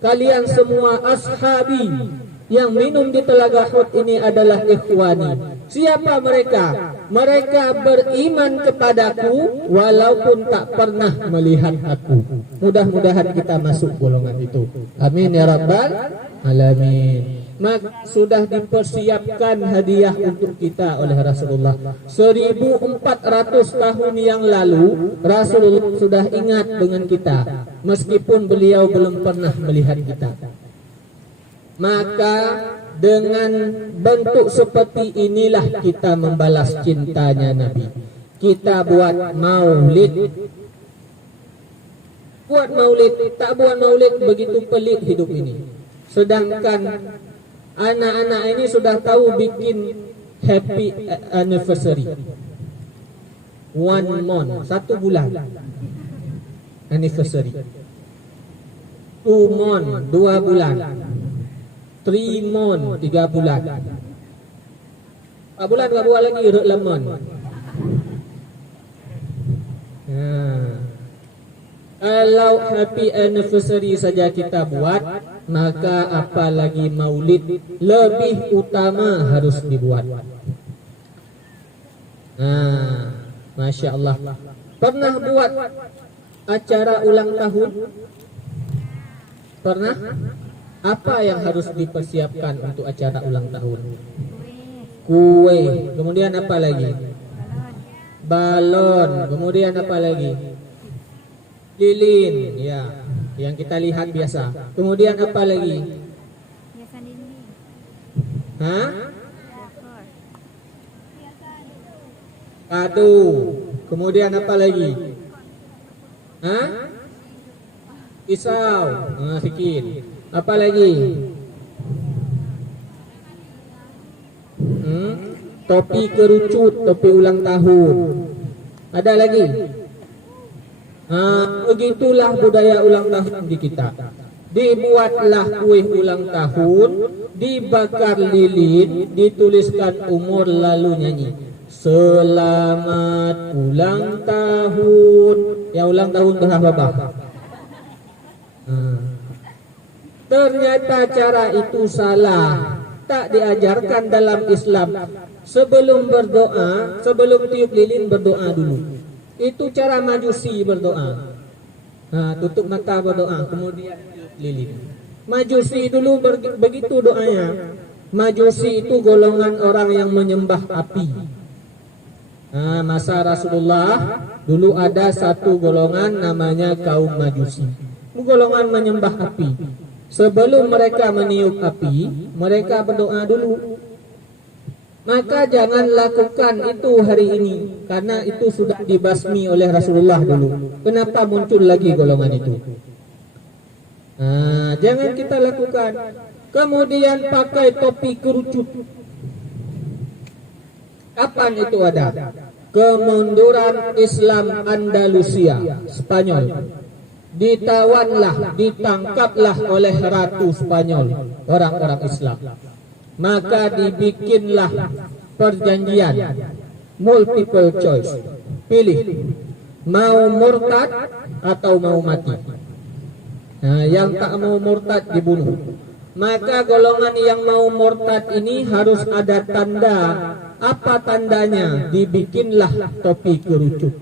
Kalian semua ashabi. Yang minum di telaga Haud ini adalah ikhwani. Siapa mereka? Mereka beriman kepadaku walaupun tak pernah melihat aku. Mudah-mudahan kita masuk golongan itu. Amin ya rabbal alamin. Maka sudah dipersiapkan hadiah untuk kita oleh Rasulullah. 1400 tahun yang lalu Rasulullah sudah ingat dengan kita, meskipun beliau belum pernah melihat kita. Maka dengan bentuk seperti inilah kita membalas cintanya Nabi. Kita buat maulid. Buat maulid, tak buat maulid, begitu pelik hidup ini. Sedangkan anak-anak ini sudah tahu bikin happy anniversary. 1 month, 1 bulan anniversary. 2 month, 2 bulan. 3 month, 3 bulan. 4 bulan, 4 bulan lagi, lemon. Kalau happy anniversary saja kita buat, maka apalagi maulid lebih utama harus dibuat. Nah, Masya Allah. Pernah buat acara ulang tahun? Pernah? Apa yang harus dipersiapkan untuk acara ulang tahun? Kue. Kemudian apa lagi? Balon. Kemudian apa lagi? Lilin. Ya, yang kita lihat biasa. Kemudian apa lagi? Hah? Kado. Kemudian apa lagi? Hah? Pisau. Sikit. Apa lagi? Topi kerucut, topi ulang tahun. Ada lagi? Begitulah budaya ulang tahun di kita. Dibuatlah kue ulang tahun, dibakar lilin, dituliskan umur lalu nyanyi selamat ulang tahun. Ya ulang tahun berapa? Ternyata cara itu salah, tak diajarkan dalam Islam. Sebelum berdoa, sebelum tiup lilin berdoa dulu. Itu cara Majusi berdoa. Tutup mata berdoa, kemudian tiup lilin. Majusi dulu begitu doanya. Majusi itu golongan orang yang menyembah api. Masa Rasulullah dulu ada satu golongan namanya kaum Majusi. Golongan menyembah api. Sebelum mereka meniup api, mereka berdoa dulu. Maka jangan lakukan itu hari ini, karena itu sudah dibasmi oleh Rasulullah dulu. Kenapa muncul lagi golongan itu? Jangan kita lakukan. Kemudian pakai topi kerucut. Kapan itu ada? Kemunduran Islam Andalusia, Spanyol. Ditawanlah, ditangkaplah oleh Ratu Spanyol, orang-orang Islam. Maka dibikinlah perjanjian multiple choice. Pilih, mau murtad atau mau mati. Yang tak mau murtad dibunuh. Maka golongan yang mau murtad ini harus ada tanda. Apa tandanya? Dibikinlah topi kerucut.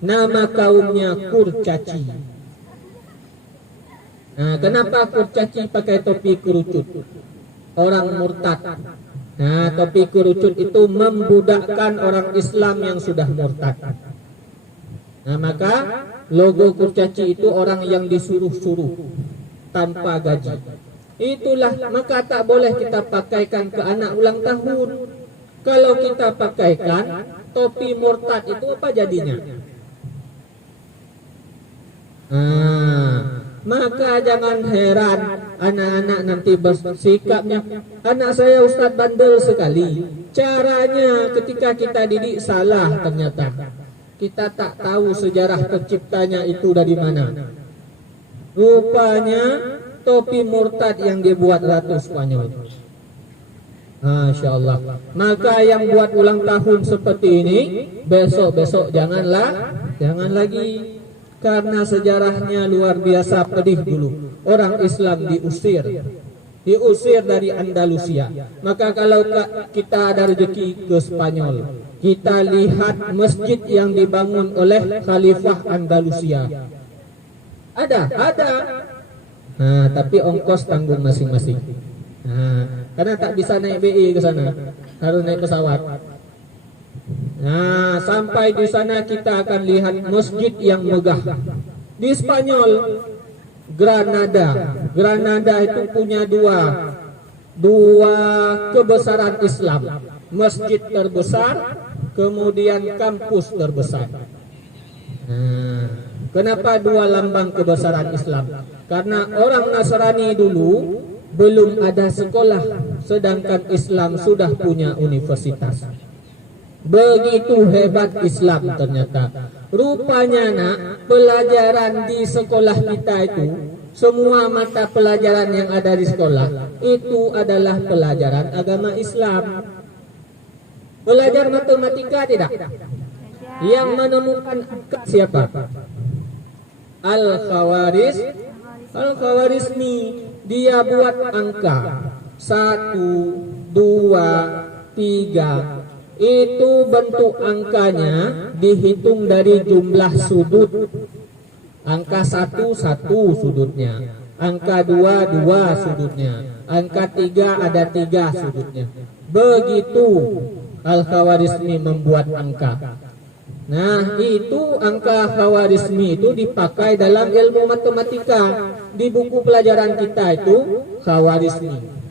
Nama kaumnya kurcaci. Kenapa kurcaci pakai topi kerucut? Orang murtad. Topi kerucut itu membudakkan orang Islam yang sudah murtad. Maka logo kurcaci itu orang yang disuruh-suruh tanpa gaji. Itulah, maka tak boleh kita pakaikan ke anak ulang tahun. Kalau kita pakaikan topi murtad itu apa jadinya? Maka jangan heran anak-anak nanti bersikapnya, anak saya Ustadz bandel sekali. Caranya ketika kita didik salah ternyata. Kita tak tahu sejarah penciptanya itu dari mana. Rupanya topi murtad yang dibuat Ratu Spanyol. Masya Allah. Maka yang buat ulang tahun seperti ini, besok-besok jangan lagi. Karena sejarahnya luar biasa pedih dulu. Orang Islam diusir dari Andalusia. Maka kalau kita ada rezeki ke Spanyol, kita lihat masjid yang dibangun oleh Khalifah Andalusia. Ada. Tapi ongkos tanggung masing-masing. Karena tak bisa naik BI ke sana, harus naik pesawat. Sampai di sana kita akan lihat masjid yang megah. Di Spanyol, Granada itu punya dua kebesaran Islam. Masjid terbesar, kemudian kampus terbesar. Kenapa dua lambang kebesaran Islam? Karena orang Nasrani dulu belum ada sekolah, sedangkan Islam sudah punya universitas. Begitu hebat Islam ternyata. Rupanya nak, pelajaran di sekolah kita itu, semua mata pelajaran yang ada di sekolah itu adalah pelajaran agama Islam. Belajar matematika tidak? Yang menemukan angka siapa? Al-Khawarizmi. Dia buat angka 1, 2, 3. Itu bentuk angkanya dihitung dari jumlah sudut. Angka 1, 1 sudutnya. Angka 2, 2 sudutnya. Angka 3 ada 3 sudutnya. Begitu Al-Khawarizmi membuat angka. Itu angka Khawarizmi itu dipakai dalam ilmu matematika. Di buku pelajaran kita itu Khawarizmi.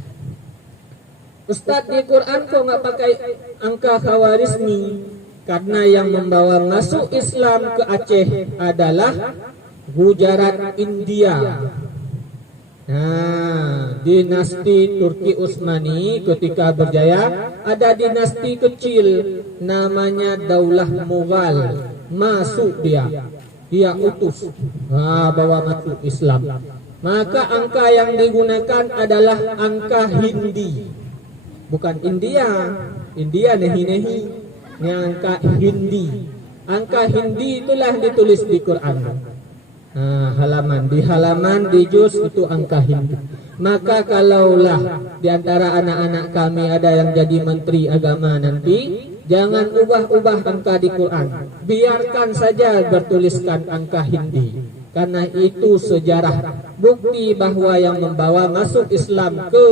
Ustadz, di Quran kok nggak pakai angka Khawarizmi? Karena yang membawa masuk Islam ke Aceh adalah Gujarat India. Dinasti Turki Utsmani ketika berjaya, ada dinasti kecil namanya Daulah Mughal. Masuk dia utus, bawa masuk Islam. Maka angka yang digunakan adalah angka Hindi. Bukan India nehi. Ini angka Hindi. Angka Hindi itulah ditulis di Quran. Di halaman di juz itu angka Hindi. Maka kalaulah di antara anak-anak kami ada yang jadi menteri agama nanti, jangan ubah-ubah angka di Quran. Biarkan saja bertuliskan angka Hindi. Karena itu sejarah bukti bahwa yang membawa masuk Islam ke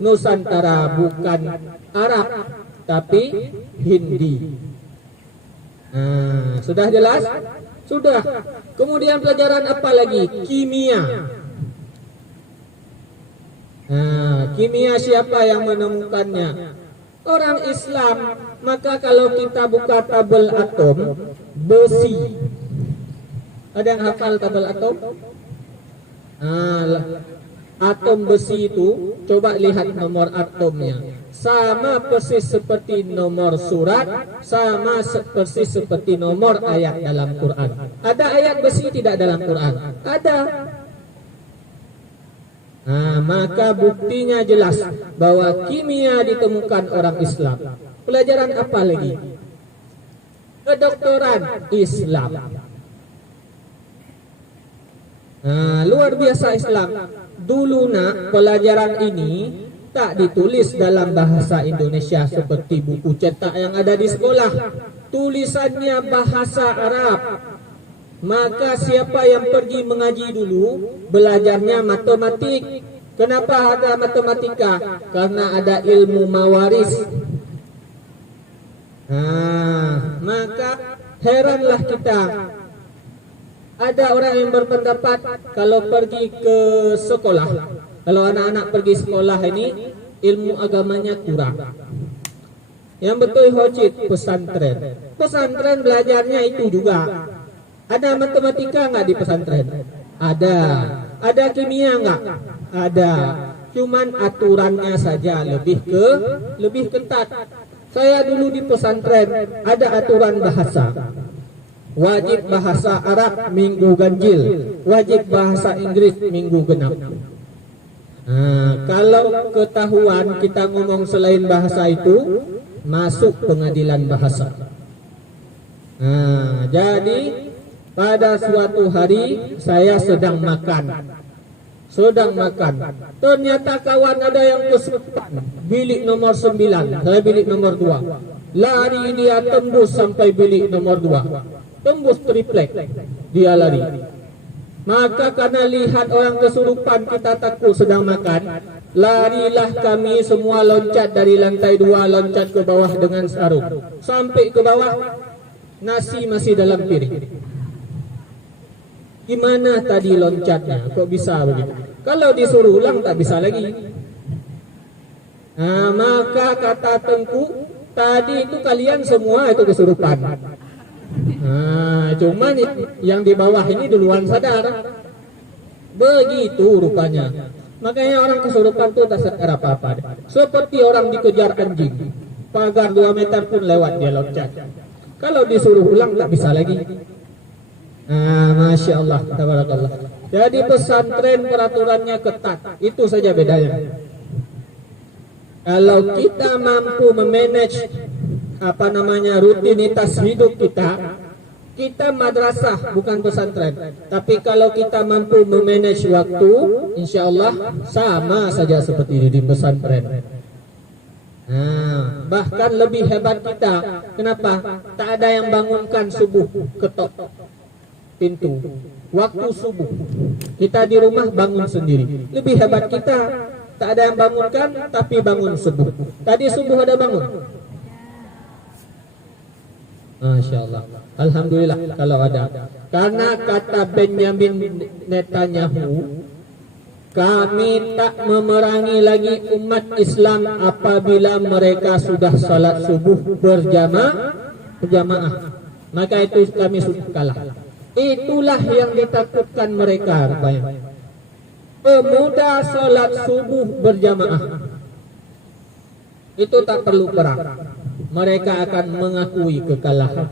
Nusantara bukan Arab tapi Hindi. Sudah jelas? Sudah. Kemudian pelajaran apa lagi? Kimia. Kimia siapa yang menemukannya? Orang Islam. Maka kalau kita buka tabel atom, besi. Ada yang hafal tabel atom? Atom besi itu, coba lihat nomor atomnya. Sama persis seperti nomor surat, sama persis seperti nomor ayat dalam Quran. Ada ayat besi tidak dalam Quran? Ada. Maka buktinya jelas bahwa kimia ditemukan orang Islam. Pelajaran apa lagi? Kedokteran Islam. Luar biasa Islam. Dulu nak, pelajaran ini tak ditulis dalam bahasa Indonesia seperti buku cetak yang ada di sekolah. Tulisannya bahasa Arab. Maka siapa yang pergi mengaji dulu, belajarnya matematik. Kenapa ada matematika? Karena ada ilmu mawaris. Maka heranlah kita. Ada orang yang berpendapat kalau pergi ke sekolah, kalau anak-anak pergi sekolah ini ilmu agamanya kurang. Yang betul hojit pesantren. Pesantren belajarnya itu juga. Ada matematika nggak di pesantren? Ada. Ada kimia nggak? Ada. Cuman aturannya saja lebih ketat. Saya dulu di pesantren ada aturan bahasa. Wajib bahasa Arab minggu ganjil, wajib bahasa Inggris minggu genap. Kalau ketahuan kita ngomong selain bahasa itu, masuk pengadilan bahasa. Jadi pada suatu hari saya sedang makan. Ternyata kawan ada yang kesulitan. Bilik nomor 9, saya bilik nomor 2. Lari dia tembus sampai bilik nomor 2. Tembus triplek, dia lari. Maka karena lihat orang kesurupan, kita takut sedang makan, larilah kami semua loncat dari lantai 2, loncat ke bawah dengan sarung. Sampai ke bawah, nasi masih dalam piring. Gimana tadi loncatnya? Kok bisa begitu? Kalau disuruh ulang tak bisa lagi. Maka kata Tengku, tadi itu kalian semua itu kesurupan. Cuman yang di bawah ini duluan sadar. Begitu rupanya. Makanya orang kesurupan itu tak sadar apa-apa. Seperti orang dikejar anjing. Pagar 2 meter pun lewat dia loncat. Kalau disuruh ulang tak bisa lagi. Masya Allah, tabarakallah. Jadi pesantren peraturannya ketat. Itu saja bedanya. Kalau kita mampu memanage rutinitas hidup kita madrasah bukan pesantren. Tapi kalau kita mampu memanage waktu, insya Allah sama saja seperti di pesantren. Bahkan lebih hebat kita. Kenapa? Tak ada yang bangunkan subuh, ketok pintu waktu subuh. Kita di rumah bangun sendiri. Lebih hebat kita. Tak ada yang bangunkan, tapi bangun subuh. Tadi subuh ada bangun. Masya Allah. Alhamdulillah kalau ada. Karena kata Benjamin Netanyahu, kami tak memerangi lagi umat Islam apabila mereka sudah salat subuh berjamaah. Maka itu kami sudah kalah. Itulah yang ditakutkan mereka rupanya. Pemuda salat subuh berjamaah itu tak perlu perang. Mereka akan mengakui kekalahan.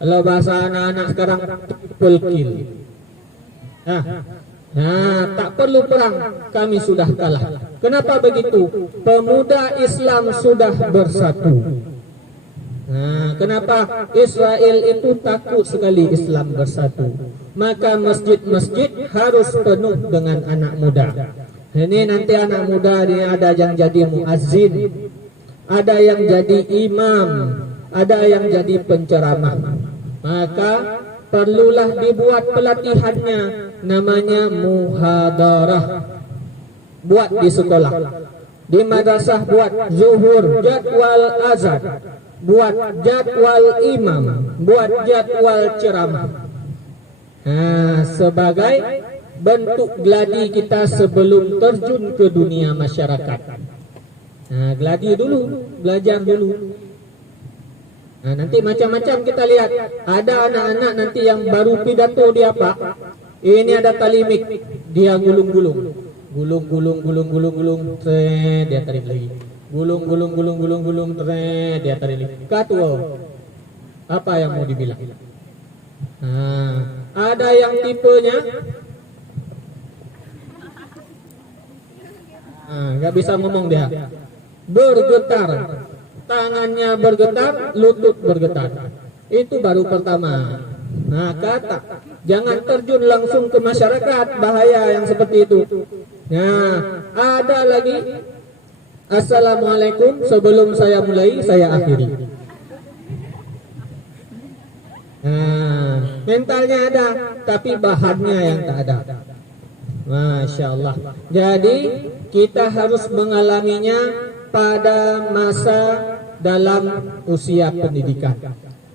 Kalau bahasa anak-anak sekarang, triple kill. Tak perlu perang, kami sudah kalah. Kenapa begitu? Pemuda Islam sudah bersatu. Kenapa Israel itu takut sekali Islam bersatu? Maka masjid-masjid harus penuh dengan anak muda. Ini nanti anak muda ini ada yang jadi muazzin, ada yang jadi imam, ada yang jadi penceramah. Maka perlulah dibuat pelatihannya, namanya muhadarah. Buat di sekolah, di madrasah buat zuhur, jadwal azan, buat jadwal imam, buat jadwal ceramah. Sebagai bentuk gladi kita sebelum terjun ke dunia masyarakat. Nah, gladi dulu, belajar dulu. Nah, nanti macam-macam kita lihat. Ada anak-anak nanti yang baru pidato dia apa? Ini ada tali mik, dia gulung-gulung, gulung, dia tarik lagi. Gulung, dia tarik lagi. Katua, apa yang mau dibilang? Nah, ada yang tipenya nggak bisa ngomong dia, bergetar, tangannya bergetar, lutut bergetar. Itu baru pertama. Nah, kata jangan terjun langsung ke masyarakat, bahaya yang seperti itu. Nah, ada lagi Assalamualaikum, sebelum saya mulai saya akhiri. Nah, mentalnya ada, tapi bahannya yang tak ada. Masya Allah. Jadi kita harus mengalaminya pada masa dalam usia pendidikan.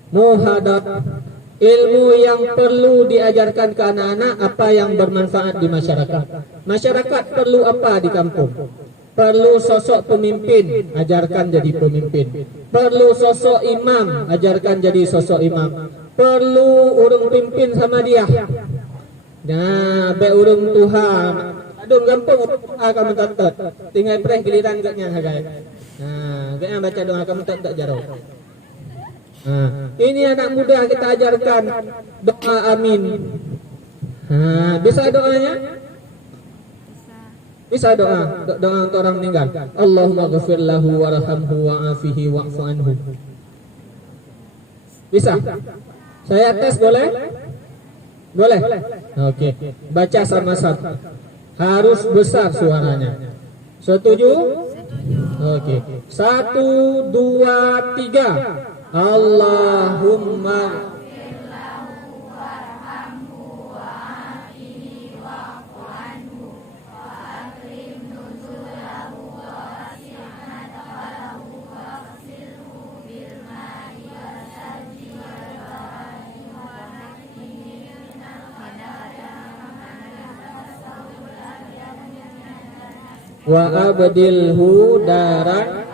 Muhadab, ilmu yang perlu diajarkan ke anak-anak, apa yang bermanfaat di masyarakat. Masyarakat perlu apa di kampung? Perlu sosok pemimpin, ajarkan jadi pemimpin. Perlu sosok imam, ajarkan jadi sosok imam. Perlu urung pimpin sama dia. Nah, be urung Tuhan. Aduh gampang kamu tak tinggal preh giliran gaknya hagai. Nah, gaknya baca doa kamu tak jaro. Nah, ini anak muda kita ajarkan doa amin. Nah, bisa doanya? Bisa doa untuk orang meninggal. Allahumma ghafir lahu warhamhu wa'afihi wa'fu anhu. Bisa? Saya tes boleh? Boleh? Oke. Baca sama-sama. Harus besar suaranya. Setuju? Oke. 1, 2, 3. Allahumma wa abdilhu daran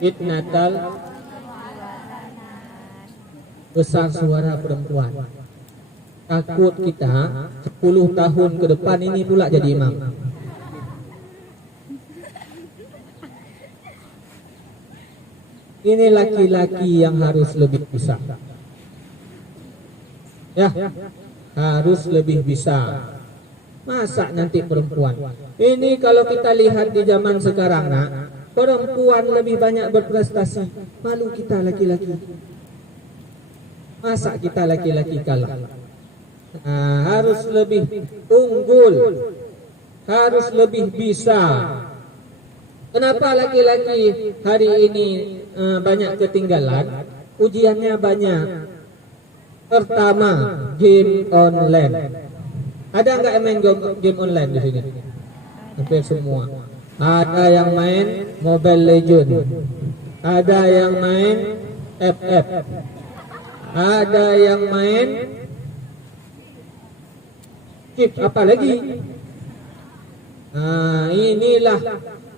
fitnatal, besar suara perempuan. Takut kita 10 tahun ke depan ini pula jadi imam. Ini laki-laki yang harus lebih bisa. Ya, harus lebih bisa. Masa nanti perempuan? Ini kalau kita lihat di zaman sekarang, nak, perempuan lebih banyak berprestasi. Malu kita laki-laki. Masa kita laki-laki kalah? Nah, harus lebih unggul, harus lebih bisa. Kenapa laki-laki hari ini banyak ketinggalan? Ujiannya banyak. Pertama, game online. Ada nggak yang main game online di sini? Hampir semua. Ada yang main Mobile Legend, ada yang main FF, ada yang main Keep, apa lagi? Nah, inilah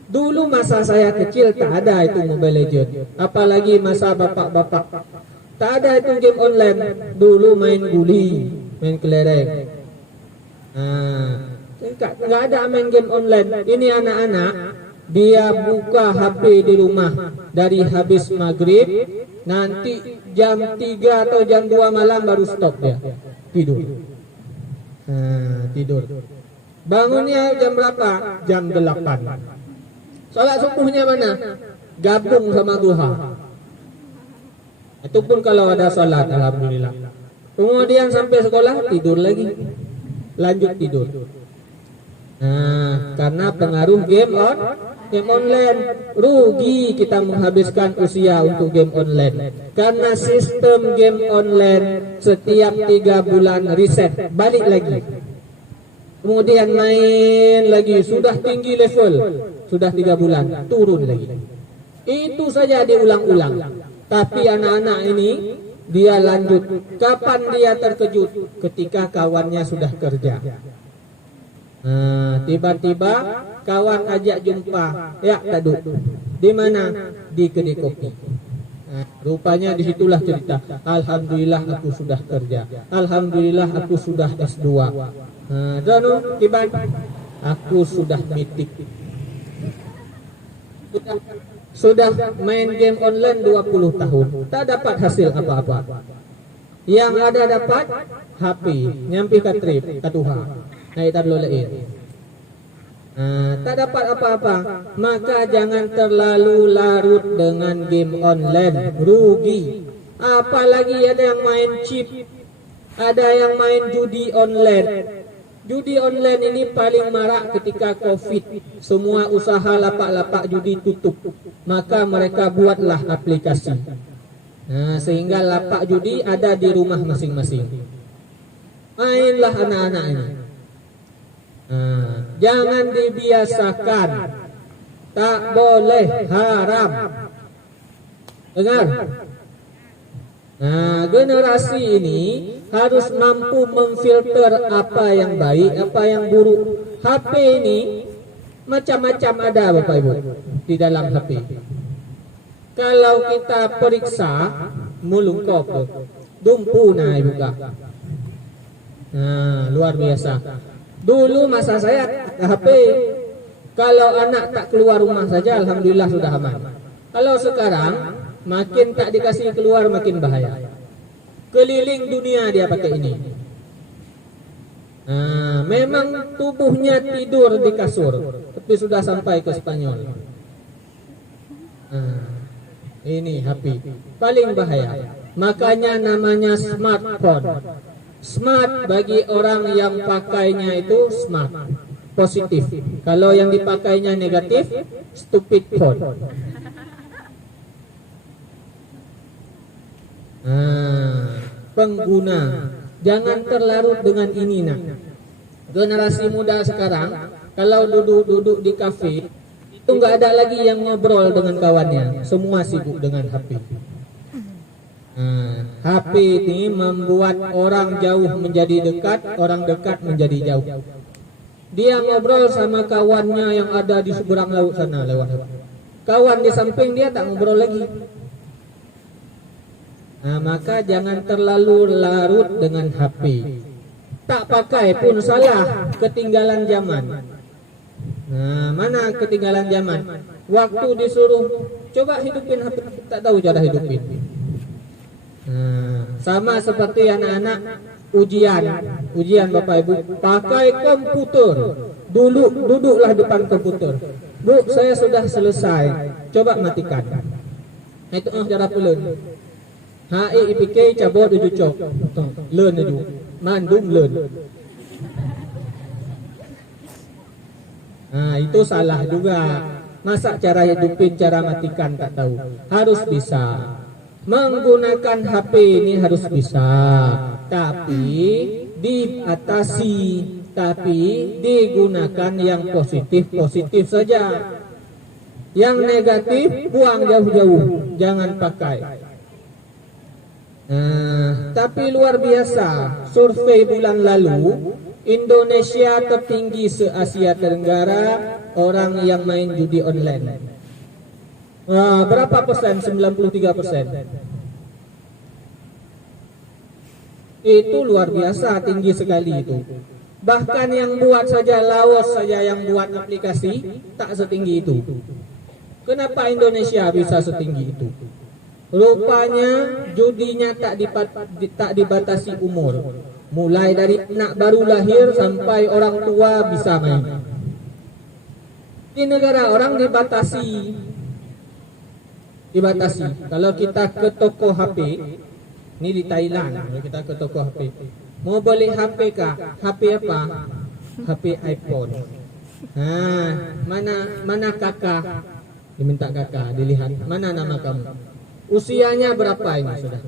dulu masa saya kecil tak ada itu Mobile Legend, apalagi masa bapak-bapak tak ada itu game online. Dulu main guli, main kelereng. Nah, nggak ada main game online. Ini anak-anak dia buka HP di rumah dari habis maghrib, nanti jam 3 atau jam 2 malam baru stop dia tidur. Nah, tidur. Bangunnya jam berapa? Jam 8. Salat subuhnya mana? Gabung sama duha. Itu pun kalau ada salat, alhamdulillah. Kemudian sampai sekolah tidur lagi, lanjut tidur. Nah, karena pengaruh game online, rugi kita menghabiskan usia untuk game online. Karena sistem game online setiap 3 bulan reset, balik lagi. Kemudian main lagi, sudah tinggi level, sudah 3 bulan turun lagi. Itu saja diulang-ulang. Tapi anak-anak ini dia lanjut. Kapan dia terkejut? Ketika kawannya sudah kerja. Tiba-tiba kawan ajak jumpa. Ya, taduk. Di mana? Di kedai kopi. Rupanya disitulah cerita. Alhamdulillah aku sudah kerja. Alhamdulillah aku sudah S2. Dan tiba aku sudah mitik. Sudah main game online 20 tahun. Tak dapat hasil apa-apa. Yang ada dapat HP, nyampi ke trip, ke Tuhan. Naik tablo lain. Tak dapat apa-apa. Maka jangan terlalu larut dengan game online. Rugi. Apalagi ada yang main chip, ada yang main judi online. Judi online ini paling marak ketika COVID. Semua usaha lapak-lapak judi tutup. Maka mereka buatlah aplikasi. Sehingga lapak judi ada di rumah masing-masing. Mainlah anak-anak ini. Jangan dibiasakan. Tak boleh, haram. Dengar? Generasi ini harus mampu memfilter apa yang baik, apa yang buruk. HP ini macam-macam ada Bapak Ibu di dalam HP. Kalau kita periksa mulungkop tu, dumpu na buka. Luar biasa. Dulu masa saya HP, kalau anak tak keluar rumah saja alhamdulillah sudah aman. Kalau sekarang makin tak dikasih keluar makin bahaya. Keliling dunia dia pakai ini. Memang tubuhnya tidur di kasur, tapi sudah sampai ke Spanyol. Ini HP paling bahaya. Makanya namanya smartphone. Smart bagi orang yang pakainya itu smart, positif. Kalau yang dipakainya negatif, stupid phone. Pengguna, jangan terlarut dengan ini nak. Generasi muda sekarang kalau duduk-duduk di kafe itu nggak ada lagi yang ngobrol dengan kawannya, semua sibuk dengan HP. HP ini membuat orang jauh menjadi dekat, orang dekat menjadi jauh. Dia ngobrol sama kawannya yang ada di seberang laut sana lewat HP. Kawan di samping dia tak ngobrol lagi. Maka jangan terlalu larut dengan HP. Tak pakai pun salah, ketinggalan zaman. Mana ketinggalan zaman? Waktu disuruh coba hidupin HP, tak tahu cara hidupin. Sama seperti anak-anak ujian Bapak Ibu pakai komputer. Duduklah depan komputer. Bu, saya sudah selesai. Coba matikan. Itu cara pulen. IPK cabut ujucok. Learn aja. Mandum learn. Itu salah juga. Masa cara hidupin, cara matikan tak tahu. Harus bisa. Menggunakan HP ini harus bisa. Tapi diatasi. Tapi digunakan yang positif saja. Yang negatif buang jauh-jauh. Jangan pakai. Tapi luar biasa, survei bulan lalu Indonesia tertinggi se-Asia Tenggara orang yang main judi online. Berapa persen? 93%. Itu luar biasa, tinggi sekali itu. Bahkan yang buat saja Laos saja yang buat aplikasi tak setinggi itu. Kenapa Indonesia bisa setinggi itu? Rupanya judinya tak dibatasi umur. Mulai dari anak baru lahir sampai orang tua bisa main. Di negara orang dibatasi. Kalau kita ke toko HP, ini di Thailand, kalau kita ke toko HP, mau beli HP kah? HP apa? HP iPhone. Mana kakak? Diminta kakak, dilihat. Mana nama kamu? Usianya berapa ini sudah?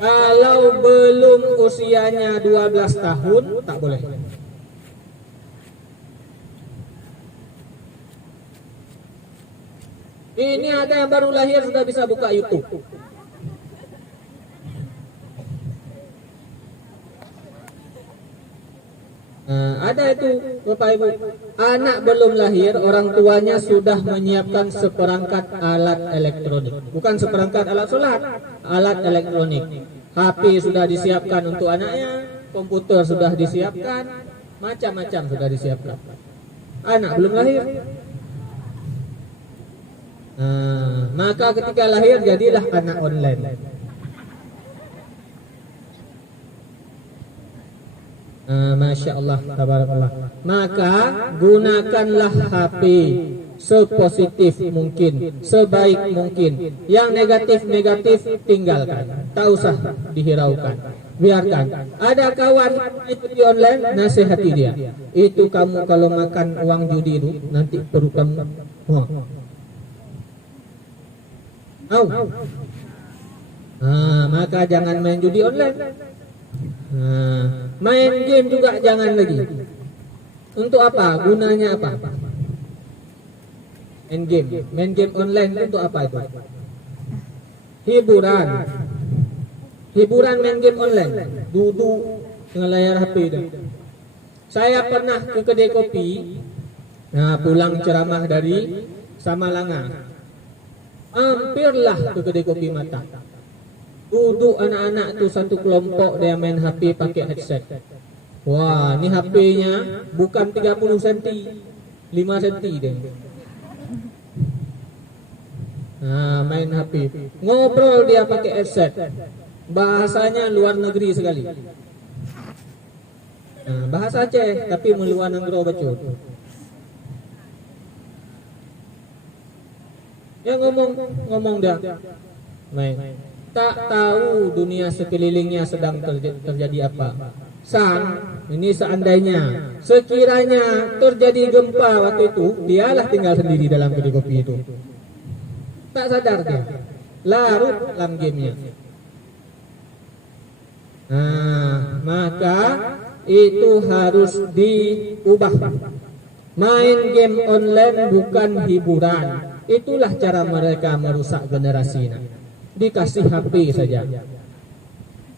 Kalau belum usianya 12 tahun, tak boleh. Ini ada yang baru lahir sudah bisa buka YouTube. Ada itu Bapak Ibu, anak belum lahir orang tuanya sudah menyiapkan seperangkat alat elektronik, bukan seperangkat alat sholat, alat elektronik. HP sudah disiapkan untuk anaknya, komputer sudah disiapkan, macam-macam sudah disiapkan. Anak belum lahir, maka ketika lahir jadilah anak online. Masya Allah, tabarakallah. Maka gunakanlah HP sepositif mungkin, sebaik mungkin. Yang negatif-negatif tinggalkan, tak usah dihiraukan, biarkan. Ada kawan itu di online, nasihati dia. Itu kamu kalau makan uang judi itu nanti perut kamu maka jangan main judi online. Main game juga jangan lagi. Untuk apa? Gunanya apa? Main game online untuk apa itu? Hiburan main game online. Duduk dengan layar HP itu. Saya pernah ke kedai kopi. Pulang ceramah dari Samalanga. Hampirlah ke kedai kopi Mata. Duduk anak-anak tu satu kelompok dia main HP pakai headset. Wah, ni HP-nya bukan 30 cm, 5 cm dia. Main HP. Ngobrol dia pakai headset. Bahasanya luar negeri sekali. Bahasa Aceh tapi meluar negeri bacot. Ya ngomong dia. Main. Tak tahu dunia sekelilingnya sedang terjadi apa. Ini seandainya, sekiranya terjadi gempa waktu itu, dialah tinggal sendiri dalam kedai kopi itu. Tak sadar dia, larut dalam gamenya. Maka itu harus diubah. Main game online bukan hiburan. Itulah cara mereka merusak generasi ini. Dikasih HP saja.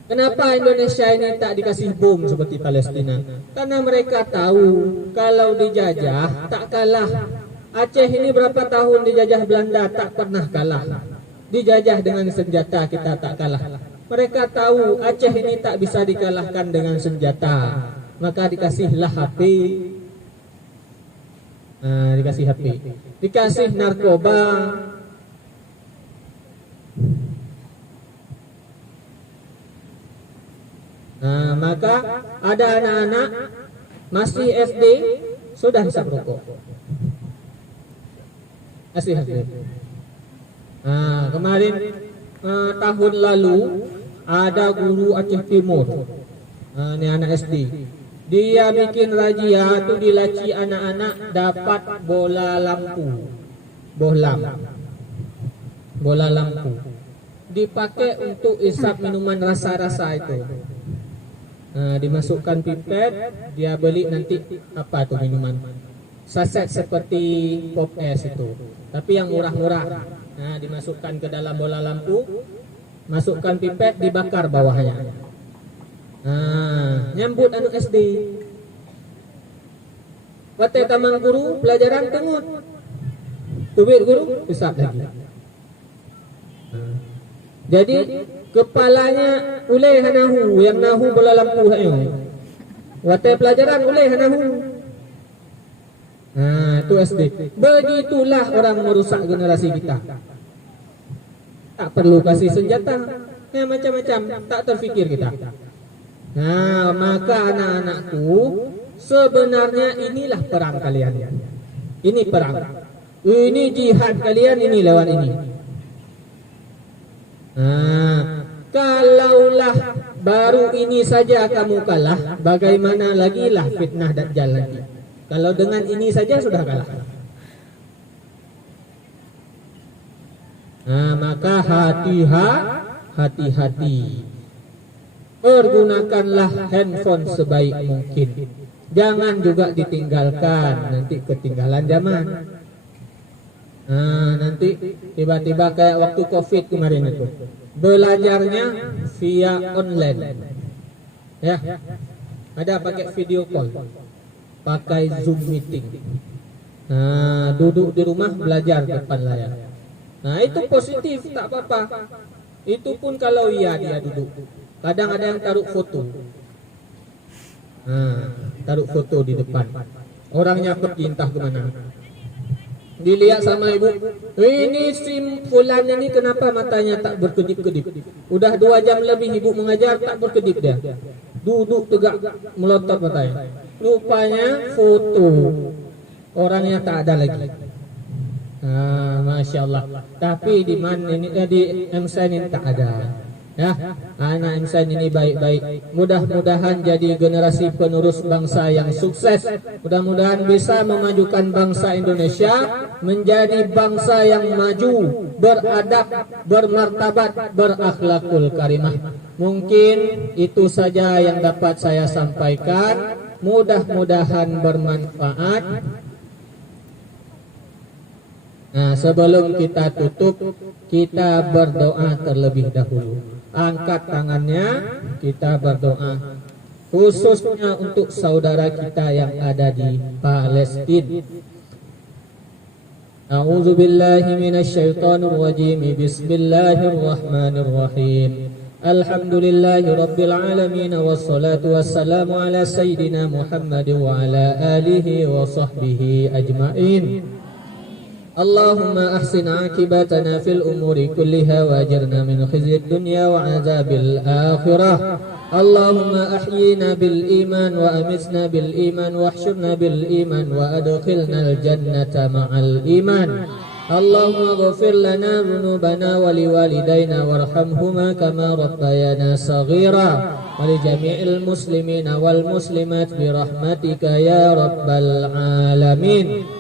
Kenapa Indonesia ini tak dikasih bom seperti Palestina? Karena mereka tahu kalau dijajah tak kalah. Aceh ini berapa tahun dijajah Belanda tak pernah kalah. Dijajah dengan senjata kita tak kalah. Mereka tahu Aceh ini tak bisa dikalahkan dengan senjata. Maka dikasihlah HP. Dikasih HP. Dikasih narkoba. Maka ada anak-anak masih SD sudah hisap rokok. Masih SD. Kemarin tahun lalu ada guru Aceh Timur. Ini anak SD. Dia bikin razia tu di laci anak-anak dapat bola lampu. Bola lampu. Dipakai untuk isap minuman rasa-rasa itu. Dimasukkan pipet, dia beli nanti apa tuh minuman saset seperti pop es itu, tapi yang murah-murah. Dimasukkan ke dalam bola lampu, masukkan pipet, dibakar bawahnya. Nyambut anak SD. Waktu taman guru pelajaran tengut, tubik guru isap lagi. Jadi kepalanya uleh hanahu, yang nahu bola lampu hayo. Waktu pelajaran uleh hanahu. Itu SD. Begitulah orang merusak generasi kita. Tak perlu kasih senjata, macam-macam, tak terfikir kita. Maka anak-anakku, sebenarnya inilah perang kalian. Ini perang. Ini jihad kalian, ini lawan ini. Kalaulah baru ini saja kamu kalah, bagaimana lagi lah fitnah Dajjal lagi. Kalau dengan ini saja sudah kalah. Maka hati-hati. Pergunakanlah handphone sebaik mungkin. Jangan juga ditinggalkan, nanti ketinggalan zaman. Nah, nanti tiba-tiba kayak waktu COVID kemarin itu, belajarnya via online. Ya, ada pakai video call, pakai Zoom meeting. Nah, duduk di rumah belajar depan layar. Nah, itu positif, tak apa-apa. Itu pun kalau iya dia duduk. Kadang ada yang taruh foto. Nah, taruh foto di depan. Orangnya pergi entah kemana. Dilihat sama ibu, ini simpulan ini kenapa matanya tak berkedip-kedip? Udah 2 jam lebih ibu mengajar tak berkedip dia. Duduk tegak melotot matanya. Rupanya foto, orangnya tak ada lagi. Masya Allah. Tapi di mana ini di MSN ini tak ada. Ya, anak insan ini baik-baik. Mudah-mudahan jadi generasi penerus bangsa yang sukses. Mudah-mudahan bisa memajukan bangsa Indonesia menjadi bangsa yang maju, beradab, bermartabat, berakhlakul karimah. Mungkin itu saja yang dapat saya sampaikan. Mudah-mudahan bermanfaat. Nah, sebelum kita tutup, kita berdoa terlebih dahulu. Angkat tangannya, kita berdoa. Khususnya untuk saudara kita yang ada di Palestina. A'udzu billahi minasyaitonir rajim. Bismillahirrahmanirrahim. Alhamdulillahi rabbil alamin wassalatu wassalamu ala sayyidina Muhammad wa ala alihi wa sahbihi ajmain. Allahumma ahsin akibatana fil umuri kulliha wajirna min khizyid dunya wa azabil akhirah. Allahumma ahyina bil iman wa amitna bil iman wa ahsyurna bil iman wa adkhilna al jannata ma'al iman. Allahumma ghafir lana dhunubana wa liwalidayna warhamhuma kama rabbayana saghira wa li jami'il muslimina wal muslimat bi rahmatika ya rabbal alamin.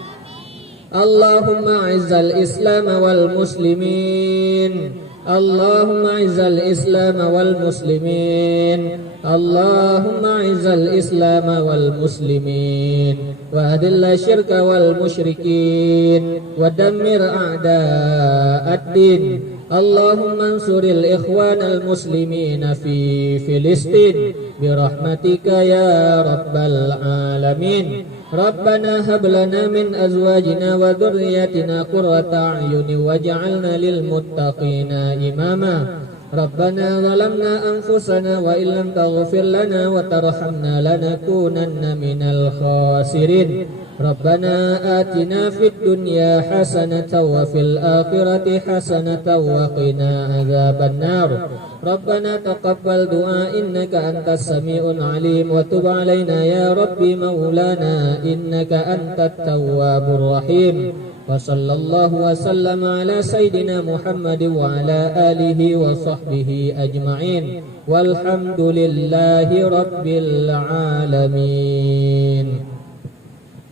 Allahumma izzal islam wal muslimin. Allahumma izzal islam wal muslimin. Allahumma izzal islam wal muslimin wa adilla syirka wal musyrikin wa dammir a'da'ad-din. Allahumma ansuril ikhwanal muslimina fi Filistin bi rahmatika ya rabbal alamin. Rabbana hab lana min azwajina wa dhurriyyatina qurrata a'yunin waj'alna lil muttaqina imama. Rabbana zalamna anfusana wa illam taghfir lana wa tarhamna lanakunanna minal khasirin. Rabbana atina fid dunya hasanatan wa fil akhirati hasanatan wa qina adzabannar. Rabbana taqabbal du'a innaka antas sami'un alim wa tub 'alaina ya rabbi maulana innaka antat tawwabur rahim. Wa sallallahu wa sallama ala sayyidina Muhammad wa ala alihi wa sahbihi ajma'in. Walhamdulillahi rabbil alamin.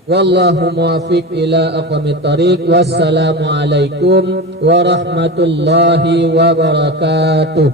Wallahu muwaffiq ila aqwamit thariq. Wassalamu alaikum warahmatullahi wabarakatuh.